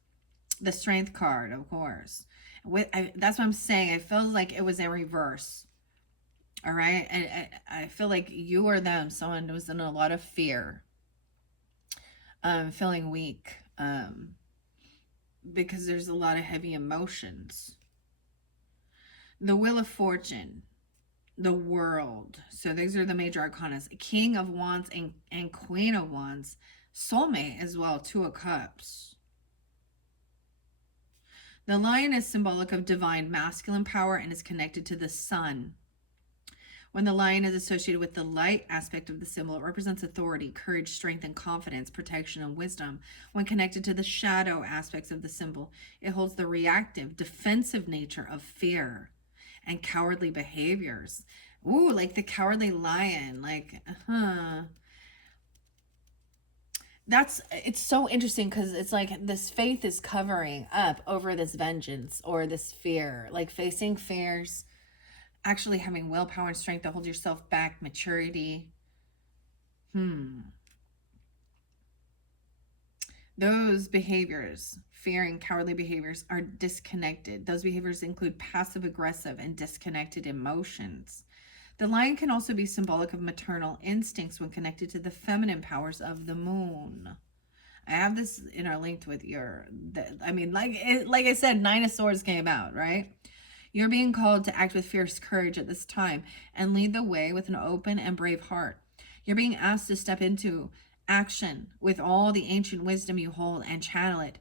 The Strength card, of course. That's what I'm saying. It feels like it was in reverse. All right? And I feel like you or them, someone was in a lot of fear. Feeling weak. Because there's a lot of heavy emotions. The Wheel of Fortune, the World. So these are the major arcanas. King of Wands and Queen of Wands. Soulmate as well, Two of Cups. The Lion is symbolic of divine masculine power and is connected to the sun. When the lion is associated with the light aspect of the symbol, it represents authority, courage, strength, and confidence, protection, and wisdom. When connected to the shadow aspects of the symbol, it holds the reactive, defensive nature of fear and cowardly behaviors. Ooh, like the cowardly lion. Like, it's so interesting because it's like this faith is covering up over this vengeance or this fear, like facing fears, actually having willpower and strength to hold yourself back, maturity. Those behaviors, fear and cowardly behaviors, are disconnected. Those behaviors include passive aggressive and disconnected emotions. The lion can also be symbolic of maternal instincts when connected to the feminine powers of the moon. I have this interlinked with like I said, Nine of Swords came out, right? You're being called to act with fierce courage at this time and lead the way with an open and brave heart. You're being asked to step into action with all the ancient wisdom you hold and channel it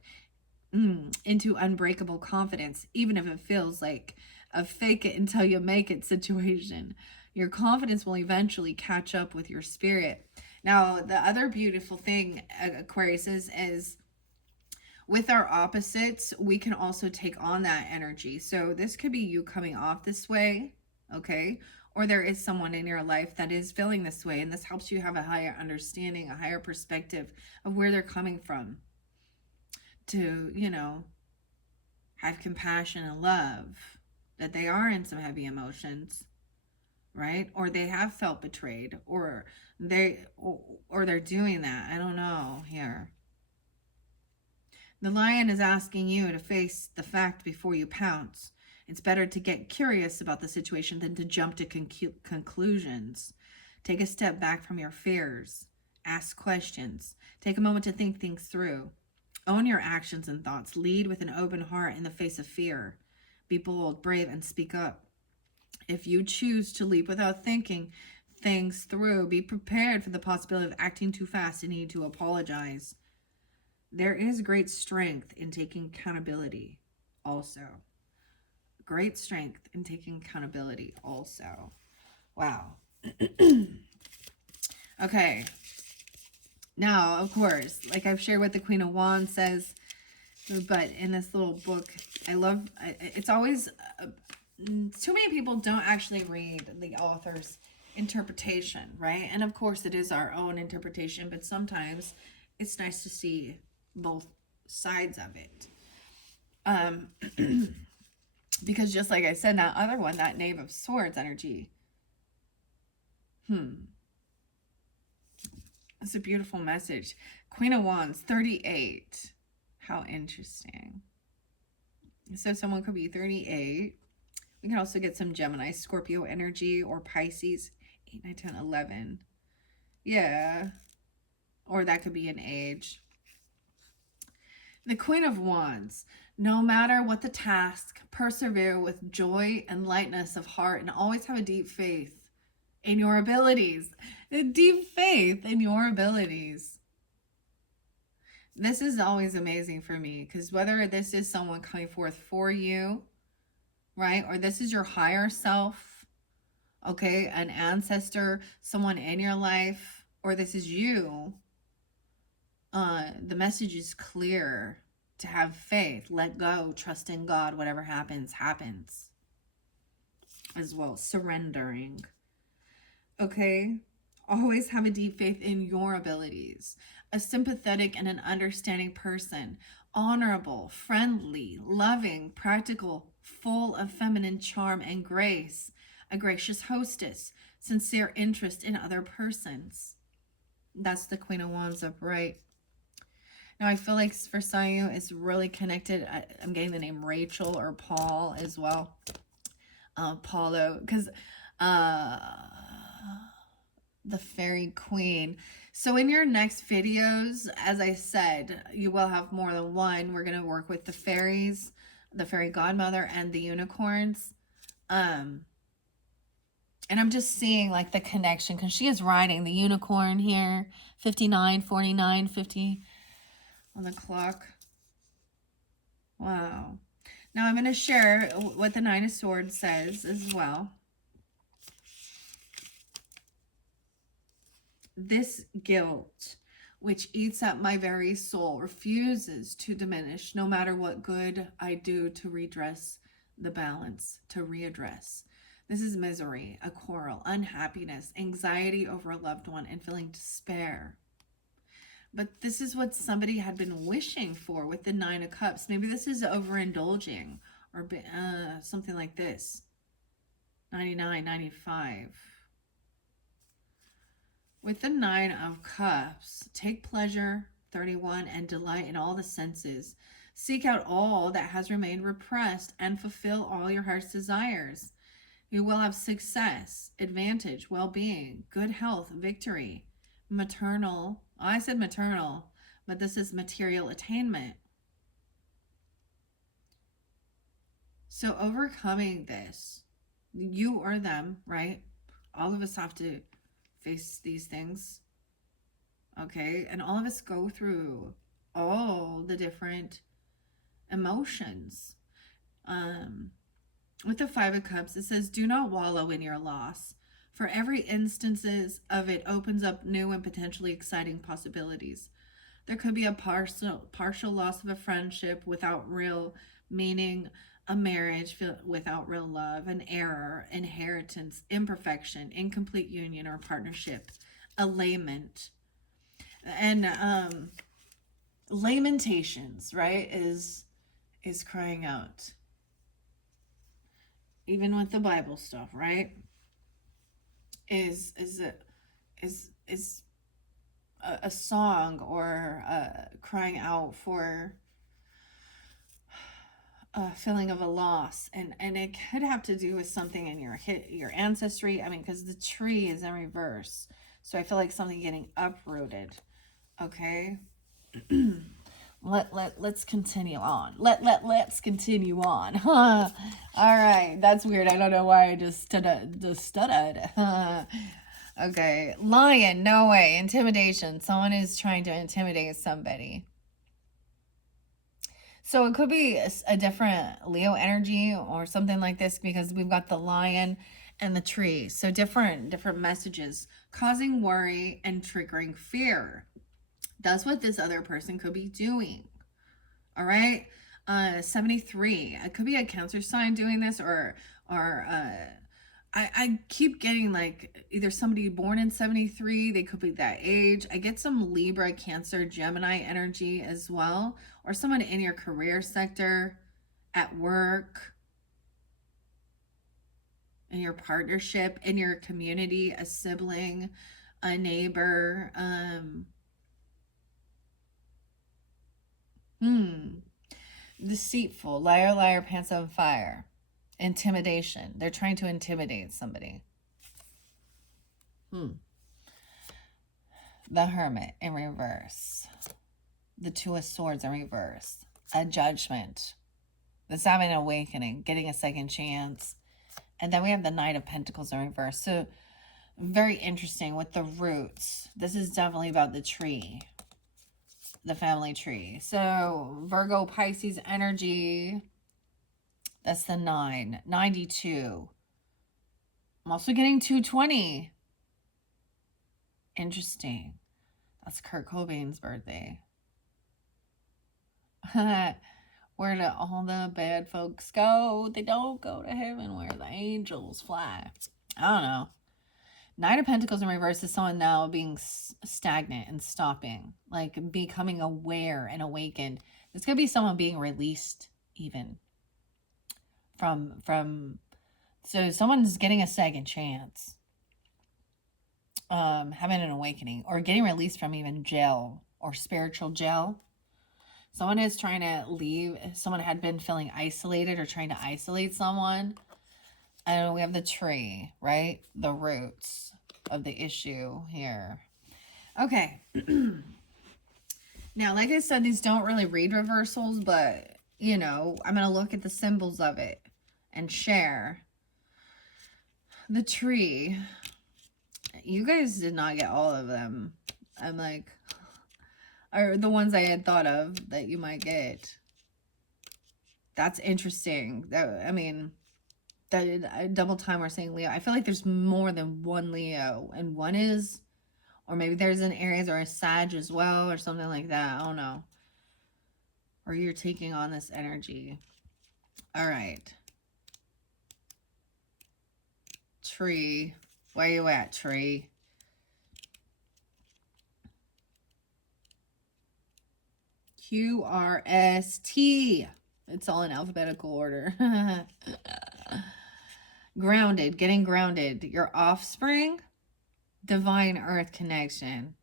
into unbreakable confidence, even if it feels like a fake it until you make it situation. Your confidence will eventually catch up with your spirit. Now, the other beautiful thing, Aquarius, is with our opposites, we can also take on that energy. So this could be you coming off this way, okay? Or there is someone in your life that is feeling this way, and this helps you have a higher understanding, a higher perspective of where they're coming from. To, have compassion and love, that they are in some heavy emotions, right? Or they have felt betrayed, or they're doing that. I don't know here. The lion is asking you to face the fact before you pounce. It's better to get curious about the situation than to jump to conclusions. Take a step back from your fears. Ask questions. Take a moment to think things through. Own your actions and thoughts. Lead with an open heart in the face of fear. Be bold, brave, and speak up. If you choose to leap without thinking things through, be prepared for the possibility of acting too fast and need to apologize. There is great strength in taking accountability also. Great strength in taking accountability also. Wow. Okay. Now, of course, like I've shared what the Queen of Wands says, but in this little book, it's always, too many people don't actually read the author's interpretation, right? And of course, it is our own interpretation, but sometimes it's nice to see both sides of it. Because just like I said, that other one, that Knave of Swords energy, it's a beautiful message. Queen of Wands, 38. How interesting. So someone could be 38. We can also get some Gemini, Scorpio energy, or Pisces, 8, 9, 10, 11. Yeah. Or that could be an age. The Queen of Wands. No matter what the task, persevere with joy and lightness of heart and always have a deep faith in your abilities. A deep faith in your abilities. This is always amazing for me because whether this is someone coming forth for you, right? Or this is your higher self, okay? An ancestor, someone in your life, or this is you. The message is clear. To have faith, let go, trust in God, whatever happens, happens. As well, surrendering. Okay? Always have a deep faith in your abilities. A sympathetic and an understanding person. Honorable, friendly, loving, practical, full of feminine charm and grace. A gracious hostess. Sincere interest in other persons. That's the Queen of Wands upright. Now, I feel like for some of you, it's really connected. I'm getting the name Rachel or Paul as well. Paulo, because the Fairy Queen. So in your next videos, as I said, you will have more than one. We're going to work with the fairies, the fairy godmother, and the unicorns. And I'm just seeing like the connection because she is riding the unicorn here. 59, 49, 50 on the clock. Wow. Now I'm going to share what the Nine of Swords says as well. This guilt, which eats at my very soul, refuses to diminish no matter what good I do to redress the balance, to readdress. This is misery, a quarrel, unhappiness, anxiety over a loved one, and feeling despair. But this is what somebody had been wishing for with the Nine of Cups. Maybe this is overindulging or something like this. 99, 95. With the Nine of Cups, take pleasure, 31, and delight in all the senses. Seek out all that has remained repressed and fulfill all your heart's desires. You will have success, advantage, well-being, good health, victory, maternal. I said maternal, but this is material attainment. So overcoming this, you or them, right? All of us have to face these things. Okay? And all of us go through all the different emotions. With the Five of Cups, it says, do not wallow in your loss. For every instances of it opens up new and potentially exciting possibilities. There could be a partial loss of a friendship without real meaning, a marriage without real love, an error, inheritance, imperfection, incomplete union or partnership, a lament. And lamentations, right, is crying out. Even with the Bible stuff, right? Is a song or crying out for a feeling of a loss, and it could have to do with something in your ancestry. I mean, because the tree is in reverse, so I feel like something getting uprooted. Okay. Let's continue on. Let's continue on. Huh. All right, that's weird. I don't know why I just stuttered. Okay, lion. No way. Intimidation. Someone is trying to intimidate somebody. So it could be a different Leo energy or something like this because we've got the lion and the tree. So different messages causing worry and triggering fear. That's what this other person could be doing. All right. 73. It could be a Cancer sign doing this, or I keep getting like either somebody born in 73, they could be that age. I get some Libra, Cancer, Gemini energy as well, or someone in your career sector, at work, in your partnership, in your community, a sibling, a neighbor. Deceitful, liar, liar, pants on fire. Intimidation. They're trying to intimidate somebody. The Hermit in reverse. The Two of Swords in reverse. A judgment. That's having an awakening, getting a second chance. And then we have the Knight of Pentacles in reverse. So very interesting with the roots. This is definitely about the tree. The family tree. So Virgo, Pisces energy. That's the 9. 92. I'm also getting 220. Interesting. That's Kurt Cobain's birthday. Where do all the bad folks go? They don't go to heaven where the angels fly. I don't know. Knight of Pentacles in reverse is someone now being stagnant and stopping, like becoming aware and awakened. This could be someone being released even from so someone's getting a second chance, having an awakening, or getting released from even jail or spiritual jail. Someone is trying to leave. Someone had been feeling isolated or trying to isolate someone. And we have the tree, right? The roots of the issue here. Okay. Now, like I said, these don't really read reversals, but, you know, I'm going to look at the symbols of it and share. The tree. You guys did not get all of them. I'm like, or the ones I had thought of that you might get. That's interesting. That, I mean, that double time we're saying Leo. I feel like there's more than one Leo, and one is, or maybe there's an Aries or a Sag as well, or something like that. I don't know. Or you're taking on this energy. All right. Tree. Where you at, tree? QRST. It's all in alphabetical order. Grounded. Getting grounded. Your offspring. Divine earth connection.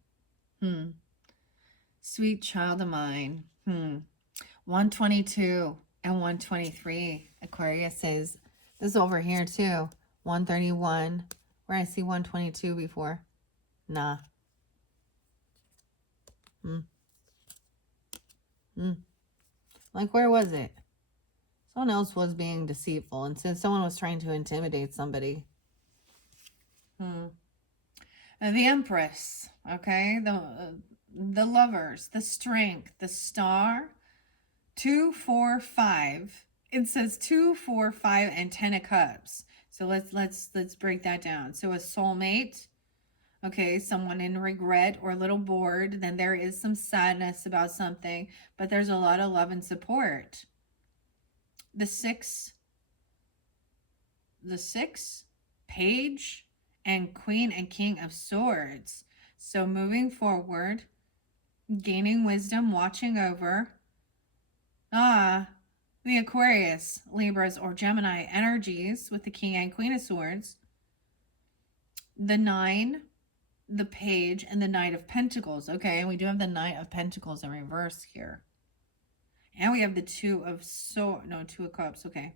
Sweet child of mine. 122 and 123. Aquarius says this over here too. 131. Where I see 122 before. Nah. Like, where was it? Someone else was being deceitful, and since someone was trying to intimidate somebody. The Empress, okay? The Lovers, the Strength, the Star, 2, 4, 5. It says 2, 4, 5, and 10 of Cups. So let's break that down. So a soulmate, okay, someone in regret or a little bored, then there is some sadness about something, but there's a lot of love and support. The six, Page, and Queen and King of Swords. So moving forward, gaining wisdom, watching over. The Aquarius, Libras, or Gemini energies with the King and Queen of Swords. The 9, the Page, and the Knight of Pentacles. Okay, and we do have the Knight of Pentacles in reverse here. And we have the 2 of Cups, okay.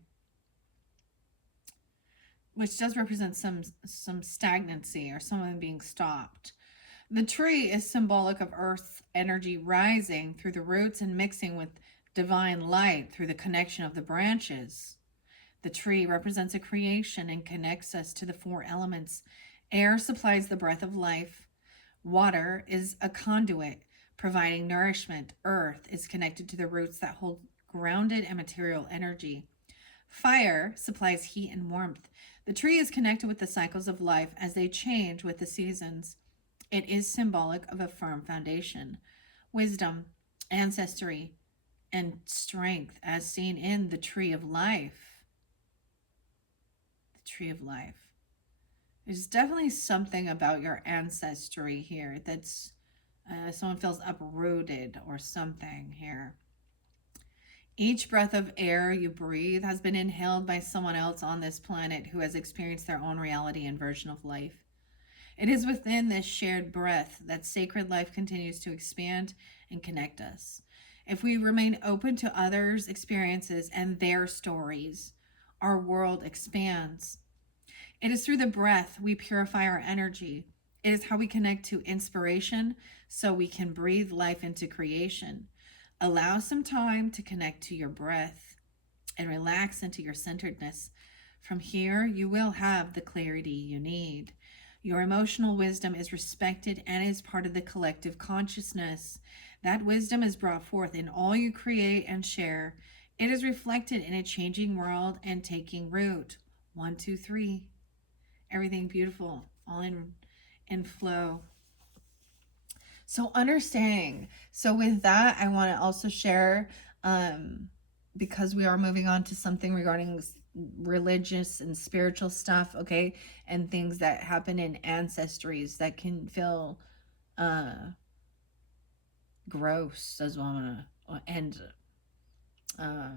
Which does represent some stagnancy or someone being stopped. The tree is symbolic of earth energy rising through the roots and mixing with divine light through the connection of the branches. The tree represents a creation and connects us to the 4 elements. Air supplies the breath of life. Water is a conduit, providing nourishment. Earth is connected to the roots that hold grounded and material energy. Fire supplies heat and warmth. The tree is connected with the cycles of life as they change with the seasons. It is symbolic of a firm foundation. Wisdom, ancestry, and strength as seen in the tree of life. The tree of life. There's definitely something about your ancestry here that's someone feels uprooted or something here. Each breath of air you breathe has been inhaled by someone else on this planet who has experienced their own reality and version of life. It is within this shared breath that sacred life continues to expand and connect us. If we remain open to others' experiences and their stories, our world expands. It is through the breath we purify our energy. It is how we connect to inspiration so we can breathe life into creation. Allow some time to connect to your breath and relax into your centeredness. From here, you will have the clarity you need. Your emotional wisdom is respected and is part of the collective consciousness. That wisdom is brought forth in all you create and share. It is reflected in a changing world and taking root. 1, 2, 3. Everything beautiful, all in flow. So understanding. So with that, I want to also share, because we are moving on to something regarding religious and spiritual stuff, okay, and things that happen in ancestries that can feel gross as well, and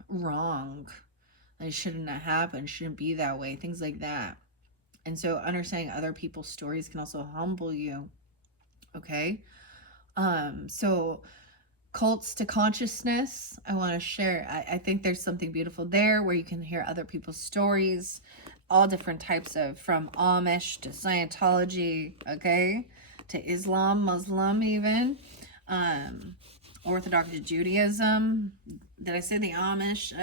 wrong. It shouldn't have happened, shouldn't be that way, things like that. And so understanding other people's stories can also humble you, okay? So cults to consciousness, I want to share. I think there's something beautiful there where you can hear other people's stories, all different types of, from Amish to Scientology, okay, to Islam, Muslim even, Orthodox Judaism. Did I say the Amish?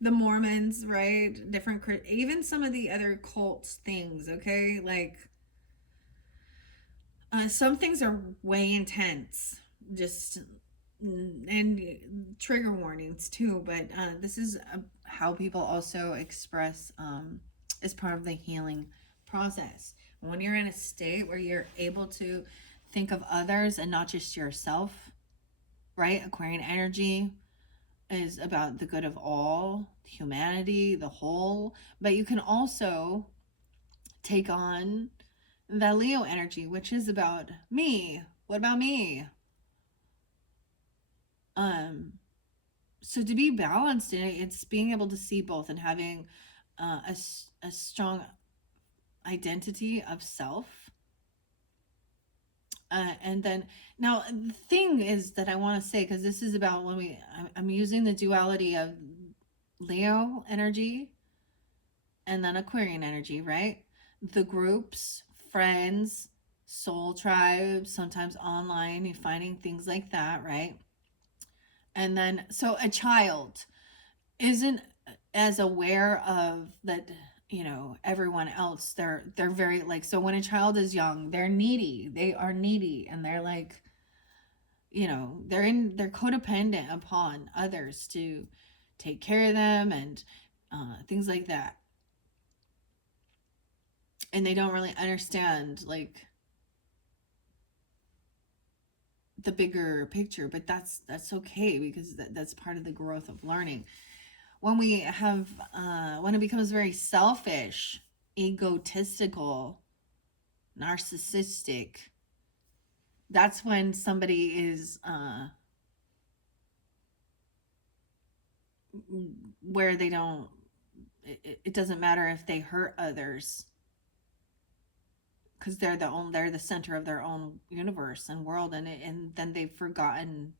The Mormons, right? Different, even some of the other cult things, okay? Like, some things are way intense. Just, and trigger warnings too, but this is how people also express as part of the healing process. When you're in a state where you're able to think of others and not just yourself, right? Aquarian energy is about the good of all, humanity, the whole, but you can also take on the Leo energy, which is about me. What about me? So to be balanced in it, it's being able to see both and having a strong identity of self. And then now the thing is that I want to say, because this is about when I'm using the duality of Leo energy and then Aquarian energy, right? The groups, friends, soul tribes, sometimes online, you're finding things like that, right? And then, so a child isn't as aware of that, you know, everyone else. They're very like, so when a child is young, they're needy. They are needy, and they're like, you know, they're codependent upon others to take care of them and things like that. And they don't really understand like the bigger picture, but that's okay, because that's part of the growth of learning. When we have when it becomes very selfish, egotistical, narcissistic, that's when somebody is where they don't, it doesn't matter if they hurt others, because they're the center of their own universe and world, and then they've forgotten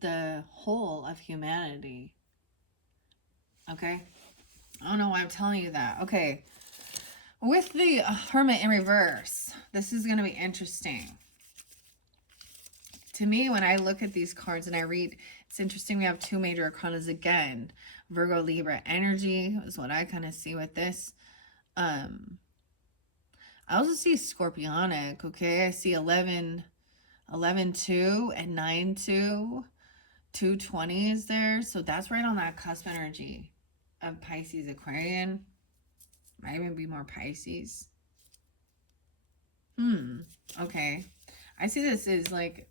the whole of humanity. Okay, I don't know why I'm telling you that. Okay, with the Hermit in reverse, this is going to be interesting to me. When I look at these cards and I read, it's interesting. We have two major arcanas again. Virgo, Libra energy is what I kind of see with this. I also see Scorpionic, okay? I see 11, 2 and 9, 2. 220 is there. So that's right on that cusp energy of Pisces, Aquarian. Might even be more Pisces. Okay. I see this as like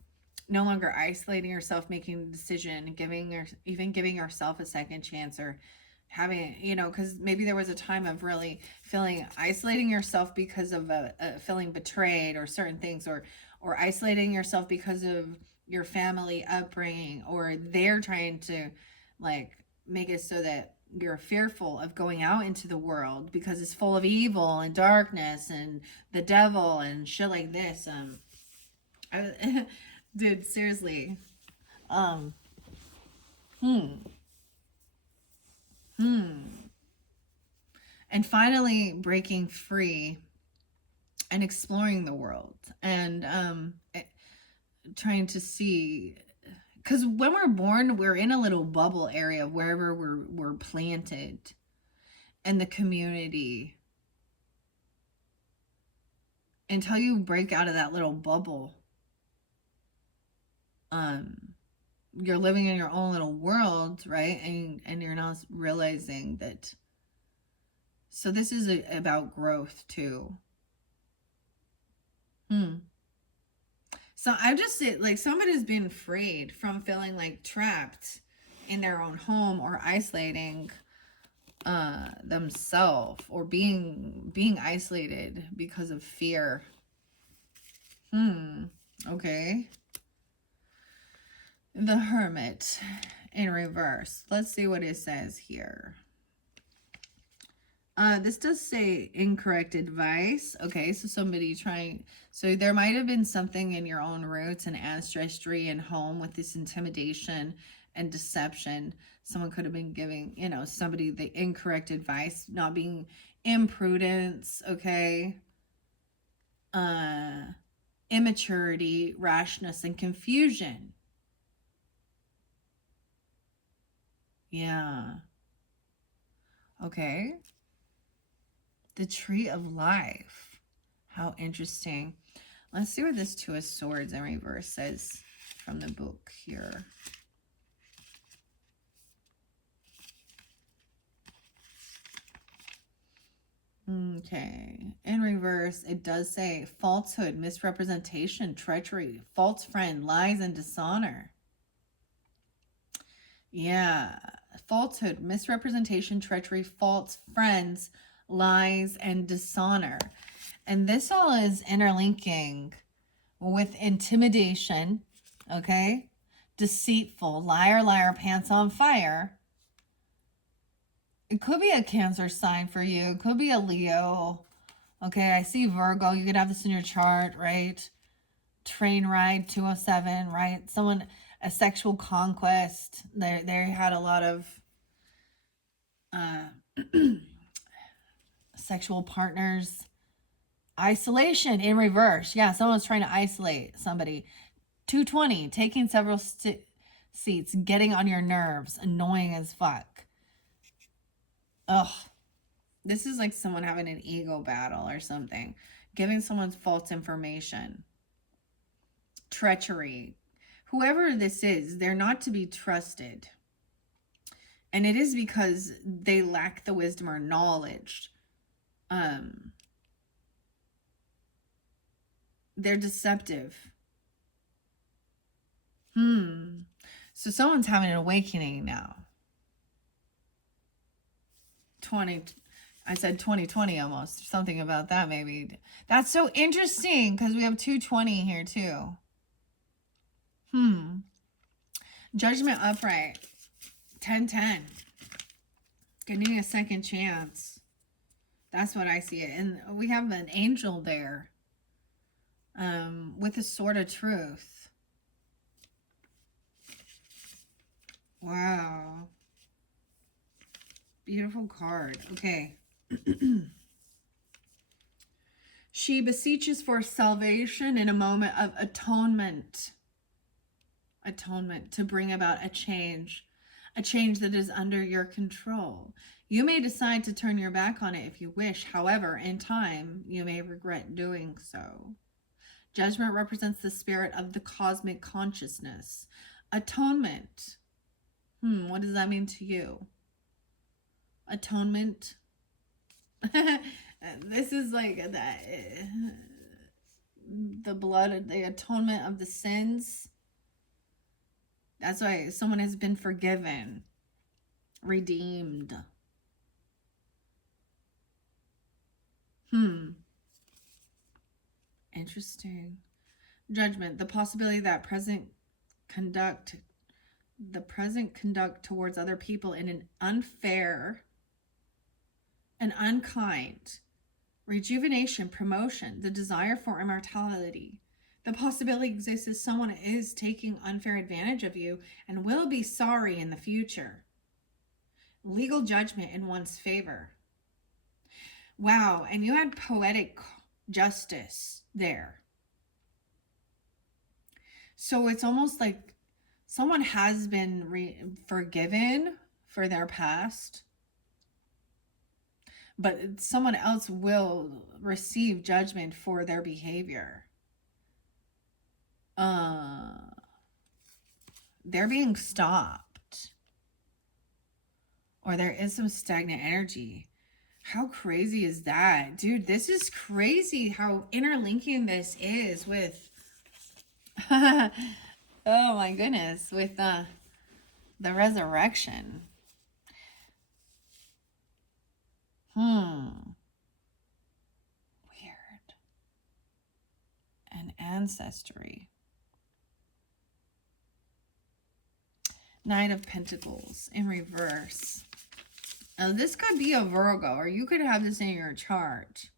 no longer isolating yourself, making a decision, even giving yourself a second chance, or having, you know, because maybe there was a time of really isolating yourself because of feeling betrayed or certain things, or isolating yourself because of your family upbringing, or they're trying to like make it so that you're fearful of going out into the world because it's full of evil and darkness and the devil and shit like this. Dude, seriously. And finally breaking free and exploring the world, and trying to see, because when we're born, we're in a little bubble area of wherever we're planted in the community. Until you break out of that little bubble, you're living in your own little world, right? And you're not realizing that. So this is about growth too. So I just say, like, somebody's been freed from feeling like trapped in their own home, or isolating themselves, or being isolated because of fear. Okay. The Hermit in reverse. Let's see what it says here. This does say incorrect advice. Okay, so somebody trying, so there might have been something in your own roots and ancestry and home with this intimidation and deception. Someone could have been giving, you know, somebody the incorrect advice, not being imprudence, okay? immaturity, rashness, and confusion. Yeah. Okay. The Tree of Life. How interesting. Let's see what this Two of Swords in reverse says from the book here. Okay. In reverse, it does say falsehood, misrepresentation, treachery, false friend, lies, and dishonor. Yeah. Falsehood, misrepresentation, treachery, false friends, lies, and dishonor. And this all is interlinking with intimidation, okay? Deceitful, liar, liar, pants on fire. It could be a Cancer sign for you. It could be a Leo. Okay, I see Virgo. You could have this in your chart, right? Train ride 207, right? Someone, a sexual conquest. They had a lot of sexual partners. Isolation in reverse. Yeah, someone's trying to isolate somebody. 220, taking several seats, getting on your nerves, annoying as fuck. Ugh. This is like someone having an ego battle or something. Giving someone false information. Treachery. Whoever this is, they're not to be trusted. And it is because they lack the wisdom or knowledge. They're deceptive. So someone's having an awakening now. I said 2020 almost. Something about that maybe. That's so interesting because we have 220 here too. Judgment upright. 1010. Getting a second chance. That's what I see it. And we have an angel there. With a sword of truth. Wow. Beautiful card. Okay. She beseeches for salvation in a moment of atonement. Atonement to bring about a change that is under your control. You may decide to turn your back on it if you wish. However, in time, you may regret doing so. Judgment represents the spirit of the cosmic consciousness. Atonement. What does that mean to you? Atonement. This is like the blood, the atonement of the sins. That's why someone has been forgiven, redeemed. Interesting. Judgment, the possibility that present conduct towards other people in an unfair and unkind. Rejuvenation, promotion, the desire for immortality. The possibility exists that someone is taking unfair advantage of you and will be sorry in the future. Legal judgment in one's favor. Wow, and you had poetic justice there. So it's almost like someone has been forgiven for their past, but someone else will receive judgment for their behavior. They're being stopped, or there is some stagnant energy. How crazy is that? Dude, this is crazy how interlinking this is with oh my goodness, with the resurrection. Weird. And ancestry. Knight of Pentacles in reverse. Now, this could be a Virgo, or you could have this in your chart.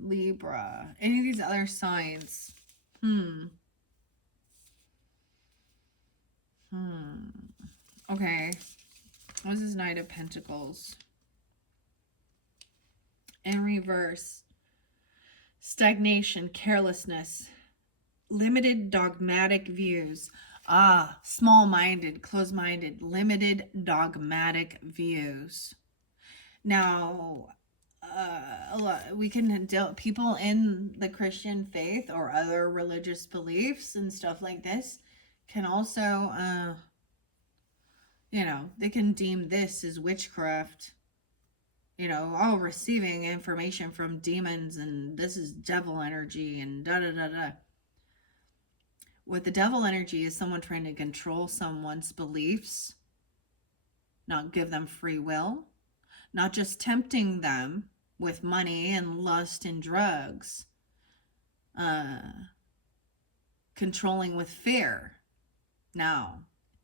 Libra. Any of these other signs. Okay. What is this Knight of Pentacles? In reverse. stagnation, carelessness, limited dogmatic views. Small-minded, closed-minded, limited dogmatic views. Now, we can deal people in the Christian faith or other religious beliefs and stuff like this can also, they can deem this as witchcraft. Receiving information from demons and this is devil energy and da da da da. What the devil energy is someone trying to control someone's beliefs, not give them free will, not just tempting them with money and lust and drugs, controlling with fear. Now,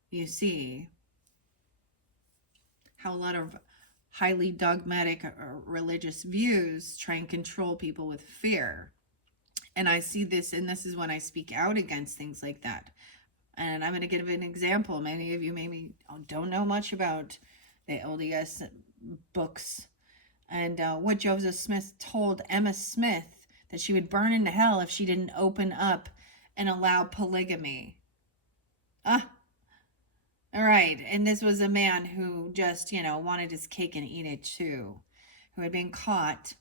you see how a lot of highly dogmatic religious views try and control people with fear. And I see this, and this is when I speak out against things like that. And I'm going to give an example. Many of you maybe don't know much about the LDS books and what Joseph Smith told Emma Smith, that she would burn into hell if she didn't open up and allow polygamy. All right. And this was a man who just, wanted his cake and eat it too, who had been caught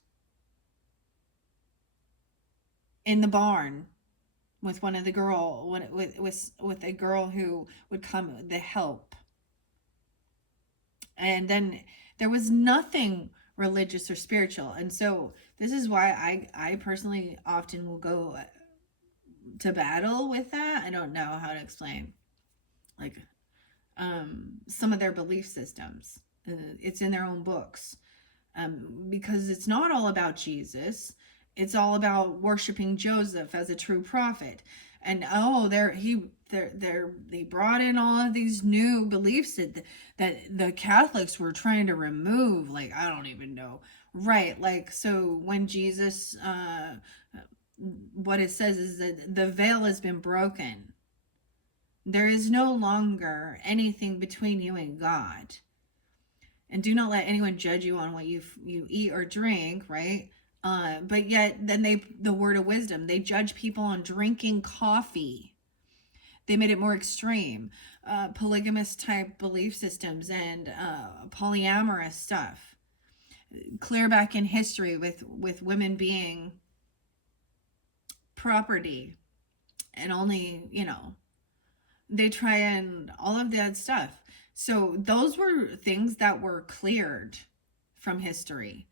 in the barn with one of the with a girl who would come the help. And then there was nothing religious or spiritual. And so this is why I personally often will go to battle with that. I don't know how to explain some of their belief systems. It's in their own books, because it's not all about Jesus. It's all about worshiping Joseph as a true prophet. And they brought in all of these new beliefs that the Catholics were trying to remove. I don't even know. Right. So when Jesus, what it says is that the veil has been broken. There is no longer anything between you and God. And do not let anyone judge you on what you eat or drink, right? But yet then the word of wisdom, they judge people on drinking coffee. They made it more extreme. Polygamous type belief systems and polyamorous stuff. Clear back in history with women being property and only, they try and all of that stuff. So those were things that were cleared from history.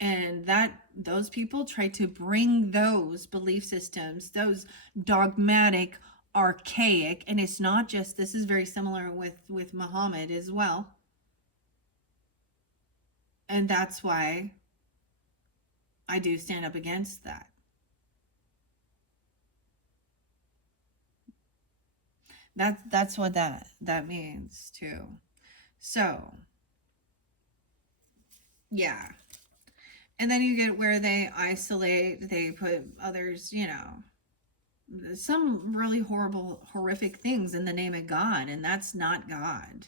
And those people tried to bring those belief systems, those dogmatic, archaic, and it's not just, this is very similar with Muhammad as well. And that's why I do stand up against that. That's what that means too. So, yeah. And then you get where they isolate, they put others, some really horrific things in the name of God, and that's not God.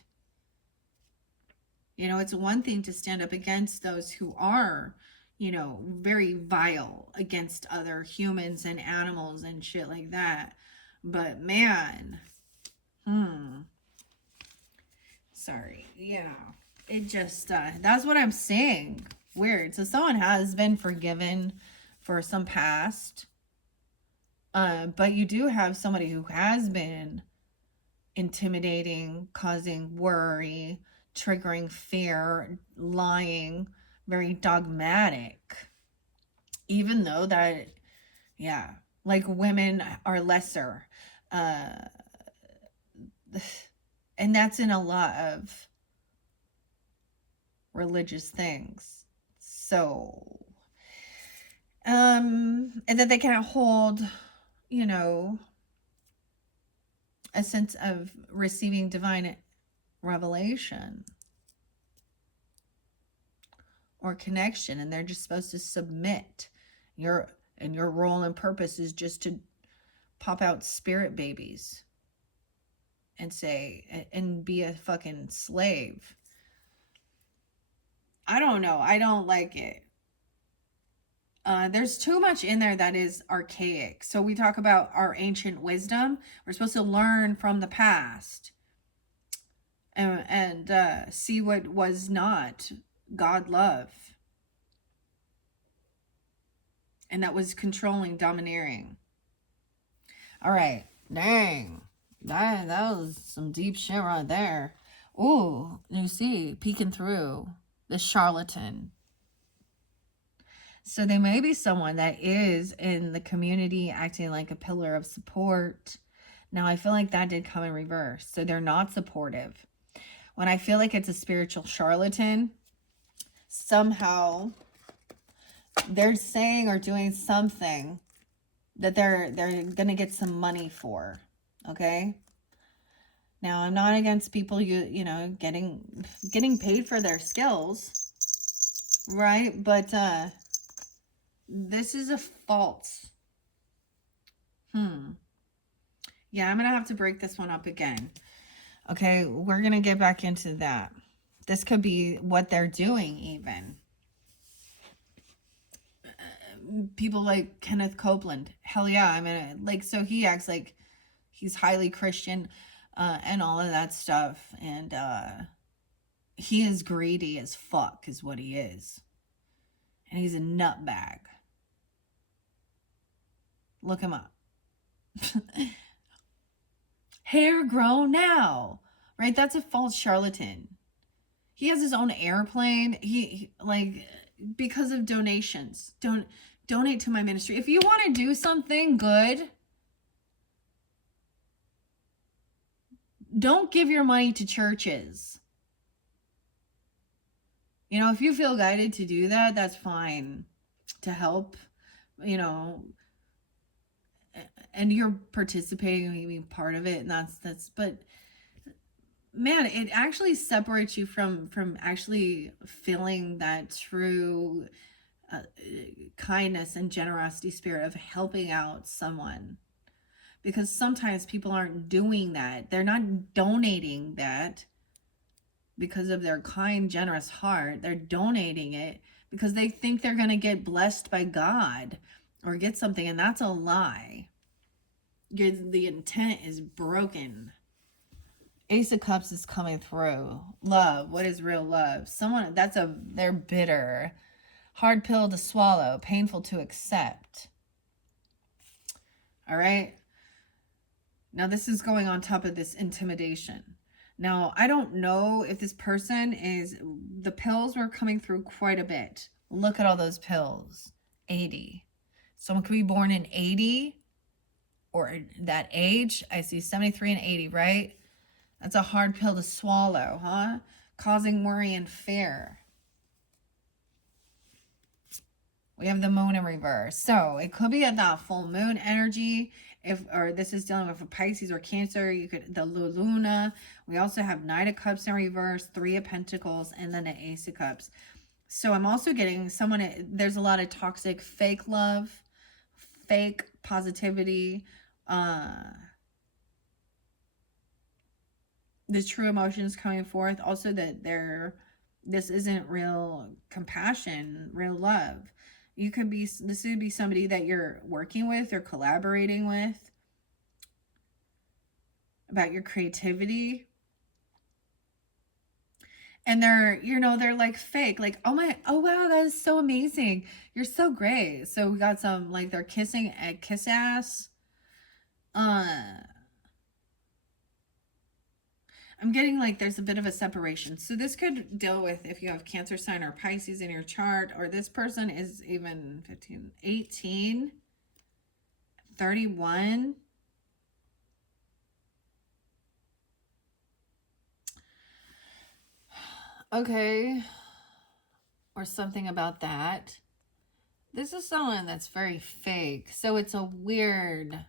It's one thing to stand up against those who are, very vile against other humans and animals and shit like that. But man, sorry, it just, that's what I'm saying. Weird. So someone has been forgiven for some past, but you do have somebody who has been intimidating, causing worry, triggering fear, lying, very dogmatic. Even though that, women are lesser. And that's in a lot of religious things. So, and that they can't hold, a sense of receiving divine revelation or connection, and they're just supposed to submit. Your role and purpose is just to pop out spirit babies and say, and be a fucking slave. I don't know. I don't like it. there's too much in there that is archaic. So we talk about our ancient wisdom. We're supposed to learn from the past and see what was not God love. And that was controlling, domineering. All right. Dang. That was some deep shit right there. Ooh, you see, peeking through the charlatan. So they may be someone that is in the community acting like a pillar of support. Now, I feel like that did come in reverse. So they're not supportive. When I feel like it's a spiritual charlatan, somehow they're saying or doing something that they're going to get some money for. Okay? Now, I'm not against people you know getting paid for their skills, right? But this is a false. Yeah, I'm going to have to break this one up again. Okay, we're going to get back into that. This could be what they're doing even. People like Kenneth Copeland. Hell yeah, I mean, like, so he acts like he's highly Christian and all of that stuff. And he is greedy as fuck is what he is. And he's a nutbag. Look him up. Hair grow now, right? That's a false charlatan. He has his own airplane. He like, because of donations. Donate to my ministry. If you want to do something good, don't give your money to churches. You know, if you feel guided to do that, that's fine. To help, you know, and you're participating and being part of it, and that's but man, it actually separates you from actually feeling that true kindness and generosity spirit of helping out someone. Because sometimes people aren't doing that. They're not donating that because of their kind, generous heart. They're donating it because they think they're going to get blessed by God or get something, and that's a lie. The intent is broken. Ace of Cups is coming through. Love. What is real love? Someone they're bitter. Hard pill to swallow. Painful to accept. All right. Now this is going on top of this intimidation. Now, I don't know if this person is, the pills were coming through quite a bit. Look at all those pills. 80. Someone could be born in 80 or that age. I see 73 and 80, right? That's a hard pill to swallow, huh? Causing worry and fear. We have the moon in reverse. So it could be at that full moon energy. Or this is dealing with a Pisces or Cancer, you could, the Luna. We also have Knight of Cups in reverse, Three of Pentacles, and then the Ace of Cups. So I'm also getting someone, there's a lot of toxic fake love, fake positivity, the true emotions coming forth. Also that this isn't real compassion, real love. You could be, this would be somebody that you're working with or collaborating with about your creativity. And they're, you know, they're like fake, like, oh wow, that is so amazing. You're so great. So we got some, like, they're kissing at kiss ass. I'm getting like there's a bit of a separation. So this could deal with if you have Cancer sign or Pisces in your chart, or this person is even 15, 18, 31. Okay. Or something about that. This is someone that's very fake. So it's a weird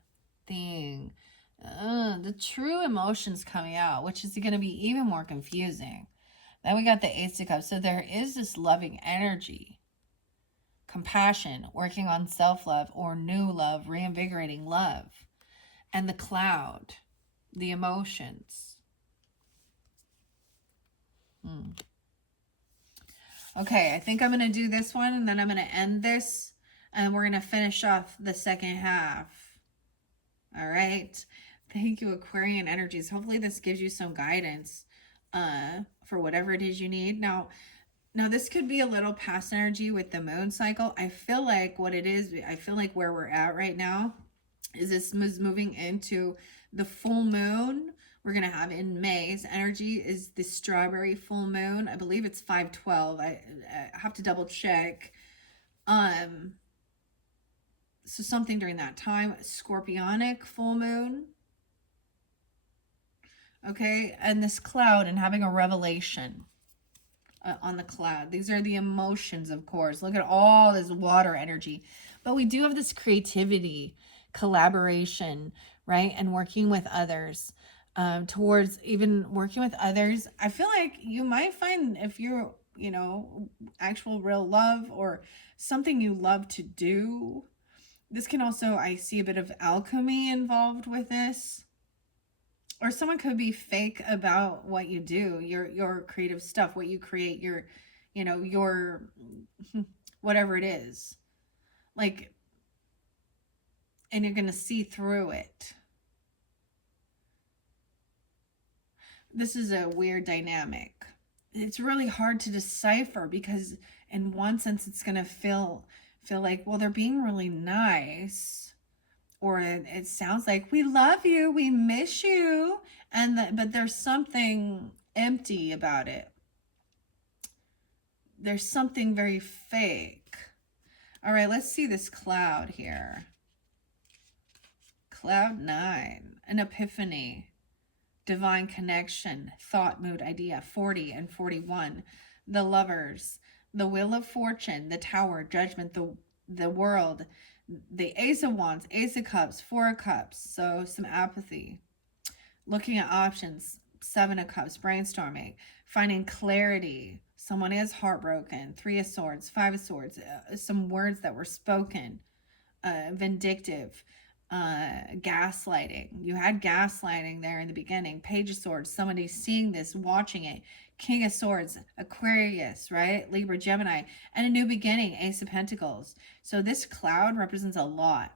thing. The true emotions coming out, which is going to be even more confusing. Then we got the Ace of Cups. So there is this loving energy, compassion, working on self-love or new love, reinvigorating love. And the Cloud, the emotions. Okay, I think I'm going to do this one and then I'm going to end this And we're going to finish off the second half. All right. Thank you, Aquarian energies. Hopefully this gives you some guidance for whatever it is you need. Now, this could be a little past energy with the moon cycle. I feel like what it is, I feel like where we're at right now is this is moving into the full moon we're going to have in May's energy is the strawberry full moon. I believe it's 5/12. I have to double check. So something during that time, scorpionic full moon. Okay, and this cloud and having a revelation on the cloud. These are the emotions, of course. Look at all this water energy. But we do have this creativity, collaboration, right? And working with others. Towards even working with others. I feel like you might find if you're, actual real love or something you love to do. This can also, I see a bit of alchemy involved with this. Or someone could be fake about what you do, your creative stuff, what you create, your whatever it is. Like, and you're going to see through it. This is a weird dynamic. It's really hard to decipher because in one sense it's going to feel like, well, they're being really nice, or it sounds like we love you, we miss you, but there's something empty about it. There's something very fake. All right, let's see this cloud here. Cloud 9, an epiphany. Divine connection, thought, mood, idea, 40 and 41. The lovers, the wheel of fortune, the tower, judgment, the world, the ace of wands, ace of cups, 4 of cups. So some apathy. Looking at options, 7 of cups, brainstorming, finding clarity. Someone is heartbroken, 3 of swords, 5 of swords, some words that were spoken, vindictive. Gaslighting. You had gaslighting there in the beginning. Page of Swords, somebody seeing this, watching it. King of Swords, Aquarius, right? Libra, Gemini, and a new beginning, Ace of Pentacles. So this cloud represents a lot.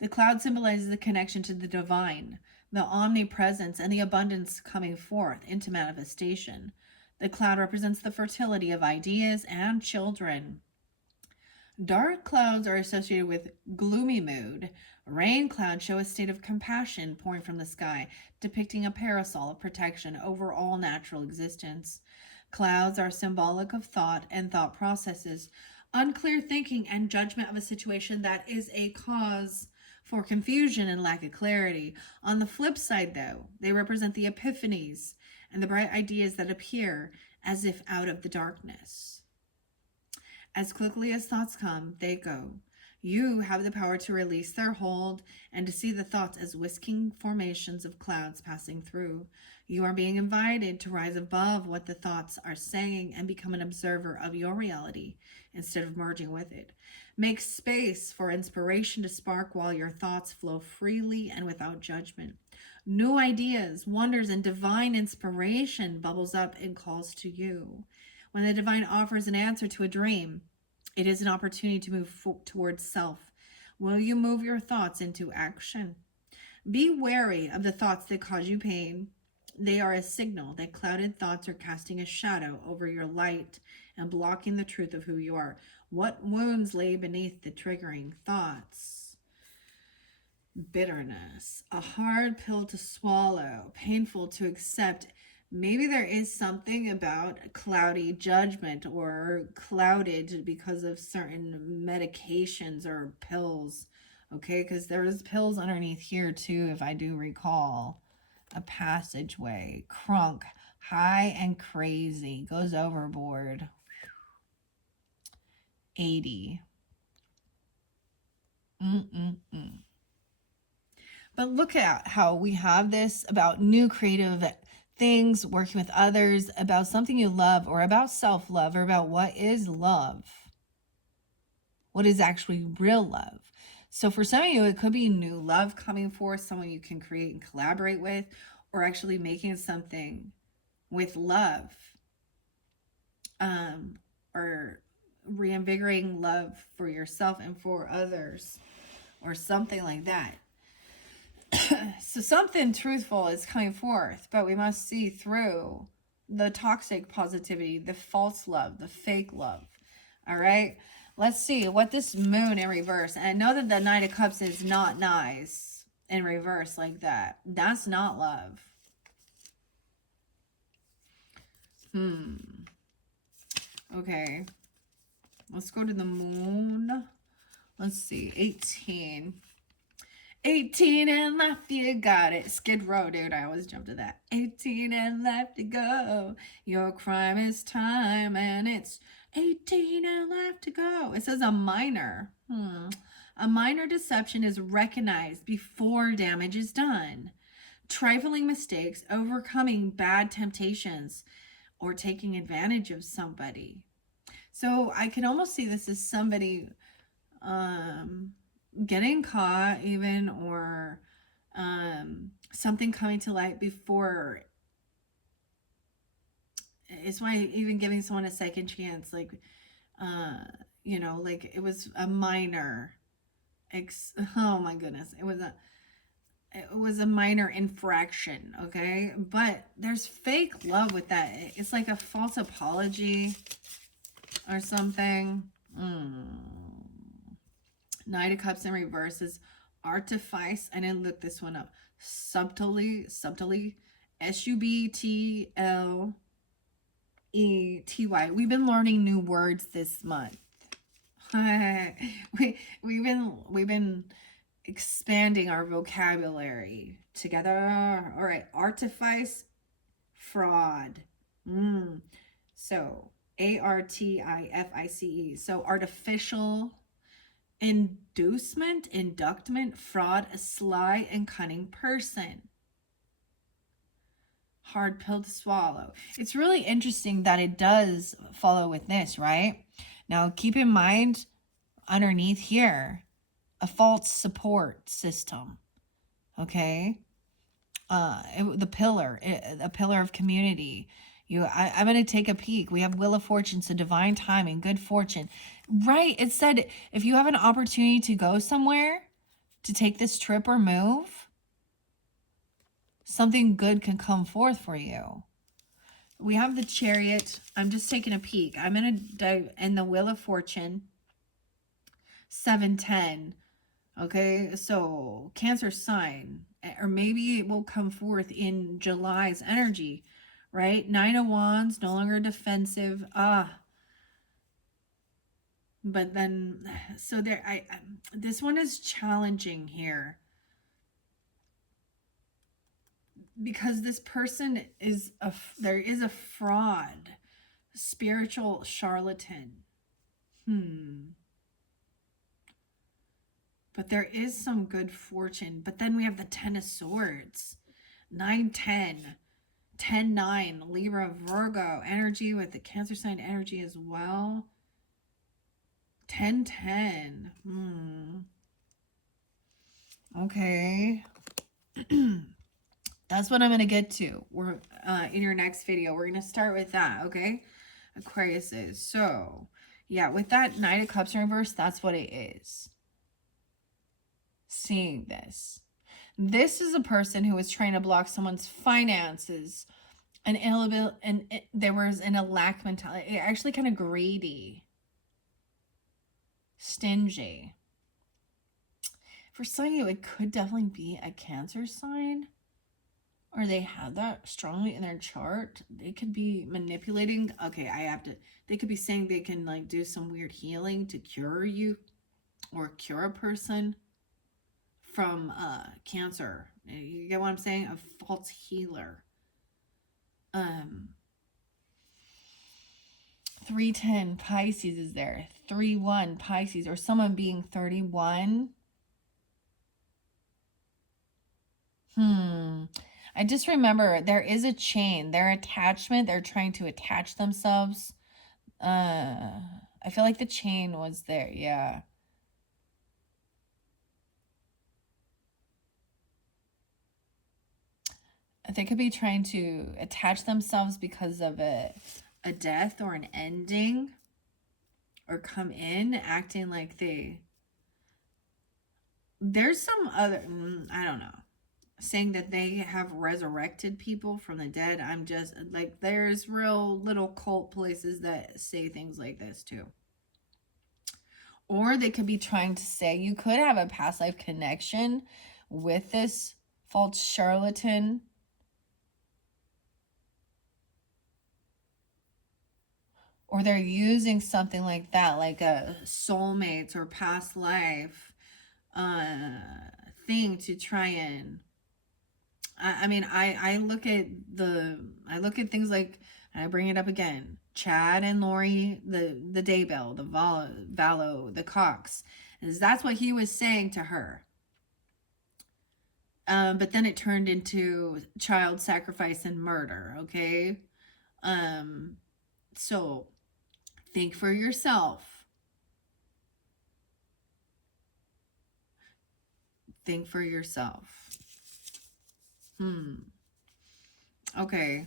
The cloud symbolizes the connection to the divine, the omnipresence, and the abundance coming forth into manifestation. The cloud represents the fertility of ideas and children. Dark clouds are associated with gloomy mood. Rain clouds show a state of compassion pouring from the sky, depicting a parasol of protection over all natural existence. Clouds are symbolic of thought and thought processes, unclear thinking and judgment of a situation that is a cause for confusion and lack of clarity. On the flip side, though, they represent the epiphanies and the bright ideas that appear as if out of the darkness. As quickly as thoughts come, they go. You have the power to release their hold and to see the thoughts as whisking formations of clouds passing through. You are being invited to rise above what the thoughts are saying and become an observer of your reality instead of merging with it. Make space for inspiration to spark while your thoughts flow freely and without judgment. New ideas, wonders, and divine inspiration bubbles up and calls to you. When the divine offers an answer to a dream, it is an opportunity to move towards self. Will you move your thoughts into action? Be wary of the thoughts that cause you pain. They are a signal that clouded thoughts are casting a shadow over your light and blocking the truth of who you are. What wounds lay beneath the triggering thoughts? Bitterness, a hard pill to swallow, painful to accept. Maybe there is something about cloudy judgment or clouded because of certain medications or pills. Okay, because there's pills underneath here too, if I do recall. A passageway. Crunk. High and crazy. Goes overboard. 80. But look at how we have this about new creative things, working with others, about something you love, or about self-love, or about what is love. What is actually real love. So for some of you, it could be new love coming forth, someone you can create and collaborate with, or actually making something with love, or reinvigorating love for yourself and for others, or something like that. So something truthful is coming forth, but we must see through the toxic positivity, the false love, the fake love. All right, let's see what this moon in reverse. And I know that the Knight of Cups is not nice in reverse like that. That's not love. Okay, let's go to the moon. Let's see, 18. 18 and left, you got it. Skid Row, dude. I always jump to that. 18 and left to go. Your crime is time, and it's 18 and left to go. It says a minor. A minor deception is recognized before damage is done. Trifling mistakes, overcoming bad temptations, or taking advantage of somebody. So I can almost see this as somebody getting caught even, or something coming to light before. It's why even giving someone a second chance, like you know, like it was a minor oh my goodness, it was a minor infraction, okay? But there's fake love with that. It's like a false apology or something. Knight of Cups in reverse is artifice. I didn't look this one up. Subtly, S-U-B-T-L-E-T-Y. We've been learning new words this month. we've been expanding our vocabulary together. All right, artifice, fraud. So A-R-T-I-F-I-C-E. So artificial, inducement, fraud, a sly and cunning person. Hard pill to swallow. It's really interesting that it does follow with this, right? Now, keep in mind, underneath here, a false support system, okay? A pillar of community. I'm going to take a peek. We have Wheel of Fortune, so divine timing, good fortune. Right, it said if you have an opportunity to go somewhere, to take this trip or move, something good can come forth for you. We have the Chariot. I'm just taking a peek. I'm going to dive in the Wheel of Fortune, 710. Okay, so Cancer sign, or maybe it will come forth in July's energy, right? 9 of Wands, no longer defensive. But then, so there, this one is challenging here, because this person is there is a fraud, spiritual charlatan. But there is some good fortune. But then we have the 10 of Swords, 9-10, 10-9, Libra, Virgo energy with the Cancer sign energy as well. 10-10. Okay. That's what I'm going to get to. We're in your next video. We're going to start with that, okay? Aquarius is. So, yeah, with that Knight of Cups in reverse, that's what it is. Seeing this. This is a person who was trying to block someone's finances, an inability, and there was a lack mentality, actually kind of greedy, stingy. For some of you, it could definitely be a Cancer sign, or they have that strongly in their chart. They could be manipulating. Okay, they could be saying they can like do some weird healing to cure you or cure a person from Cancer. You get what I'm saying? A false healer. 310 Pisces is there. 3-1 Pisces, or someone being 31. I just remember there is a chain. Their attachment, they're trying to attach themselves. I feel like the chain was there. Yeah. They could be trying to attach themselves because of a death or an ending, or come in acting like there's some other, I don't know, saying that they have resurrected people from the dead. I'm just like, there's real little cult places that say things like this too. Or they could be trying to say you could have a past life connection with this false charlatan. Or they're using something like that, like a soulmates or past life thing to try and I mean, I look at things like, and I bring it up again, Chad and Lori, the Daybell, the Valo, the Cox, is that's what he was saying to her. But then it turned into child sacrifice and murder. Okay, so think for yourself. Think for yourself. Okay.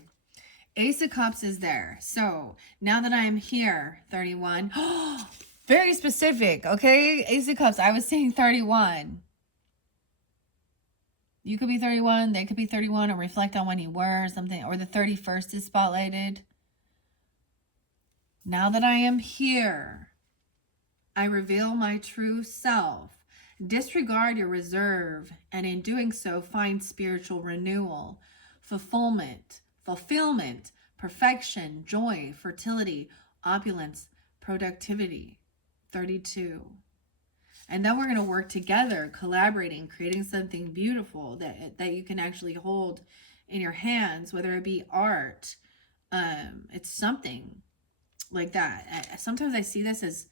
Ace of Cups is there. So now that I'm here, 31. Very specific, okay? Ace of Cups. I was saying 31. You could be 31. They could be 31, or reflect on when you were or something. Or the 31st is spotlighted. Now that I am here, I reveal my true self. Disregard your reserve, and in doing so, find spiritual renewal, fulfillment, perfection, joy, fertility, opulence, productivity. 32. And then we're going to work together, collaborating, creating something beautiful that you can actually hold in your hands, whether it be art. It's something like that. Sometimes I see this as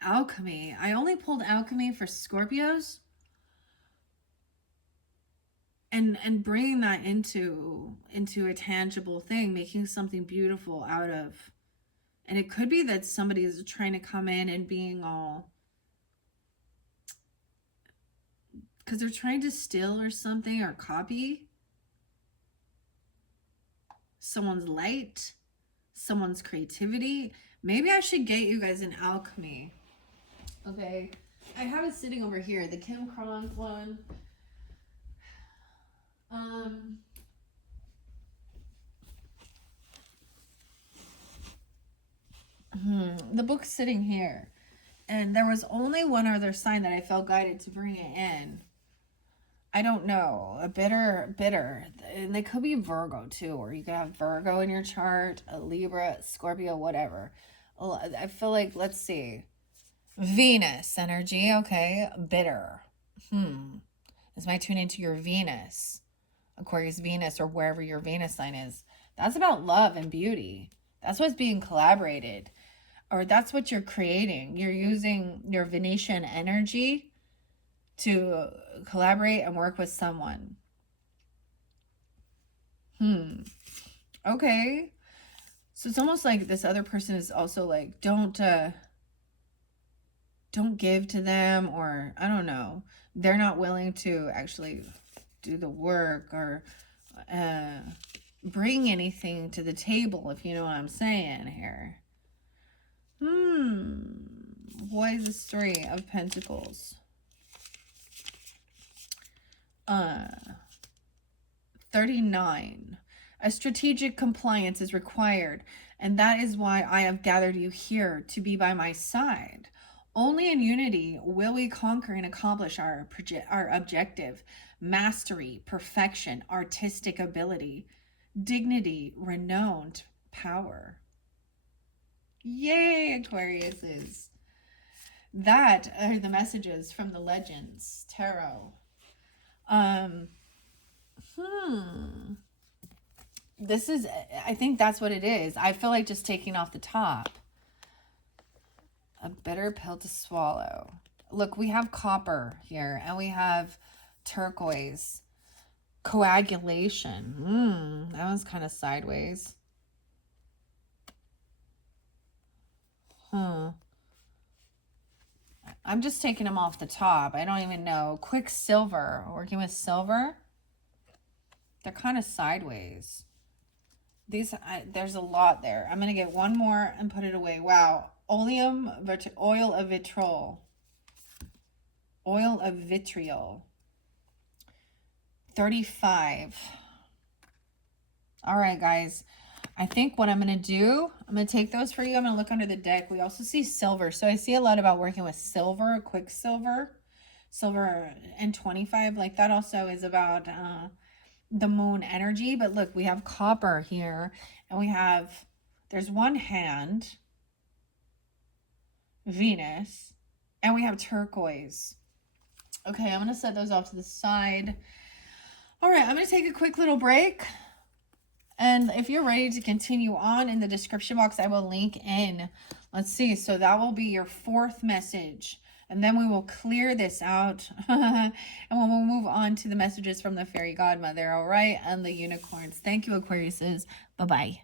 alchemy. I only pulled alchemy for Scorpios, and bringing that into a tangible thing, making something beautiful out of. And it could be that somebody is trying to come in and being all, because they're trying to steal or something, or copy someone's light, someone's creativity. Maybe I should get you guys an alchemy. Okay, I have it sitting over here, the Kim Kronk one. The book's sitting here, and there was only one other sign that I felt guided to bring it in. I don't know, a bitter, and they could be Virgo too, or you could have Virgo in your chart, a Libra, Scorpio, whatever. I feel like, let's see, Venus energy. Okay, bitter. This might tune into your Venus, Aquarius Venus, or wherever your Venus sign is. That's about love and beauty. That's what's being collaborated, or that's what you're creating. You're using your Venetian energy to collaborate and work with someone. Okay. So it's almost like this other person is also like, don't give to them, or I don't know. They're not willing to actually do the work or bring anything to the table, if you know what I'm saying here. What is the Three of Pentacles? 39. A strategic compliance is required, and that is why I have gathered you here to be by my side. Only in unity will we conquer and accomplish our objective: mastery, perfection, artistic ability, dignity, renowned power. Yay, Aquariuses. That are the messages from the Legends Tarot. This is, I think that's what it is. I feel like just taking off the top. A bitter pill to swallow. Look, we have copper here, and we have turquoise. Coagulation. That was kind of sideways. I'm just taking them off the top. I don't even know. Quicksilver. Working with silver. They're kind of sideways. There's a lot there. I'm going to get one more and put it away. Wow. oil of vitriol. Oil of vitriol. 35. All right, guys. I think what I'm going to do, I'm going to take those for you. I'm going to look under the deck. We also see silver. So I see a lot about working with silver, quicksilver, silver and 25. Like that also is about the moon energy. But look, we have copper here. And we have, there's one hand, Venus, and we have turquoise. Okay, I'm going to set those off to the side. All right, I'm going to take a quick little break. And if you're ready to continue on, in the description box, I will link in. Let's see. So that will be your 4th message. And then we will clear this out. And we'll move on to the messages from the fairy godmother. All right. And the unicorns. Thank you, Aquariuses. Bye-bye.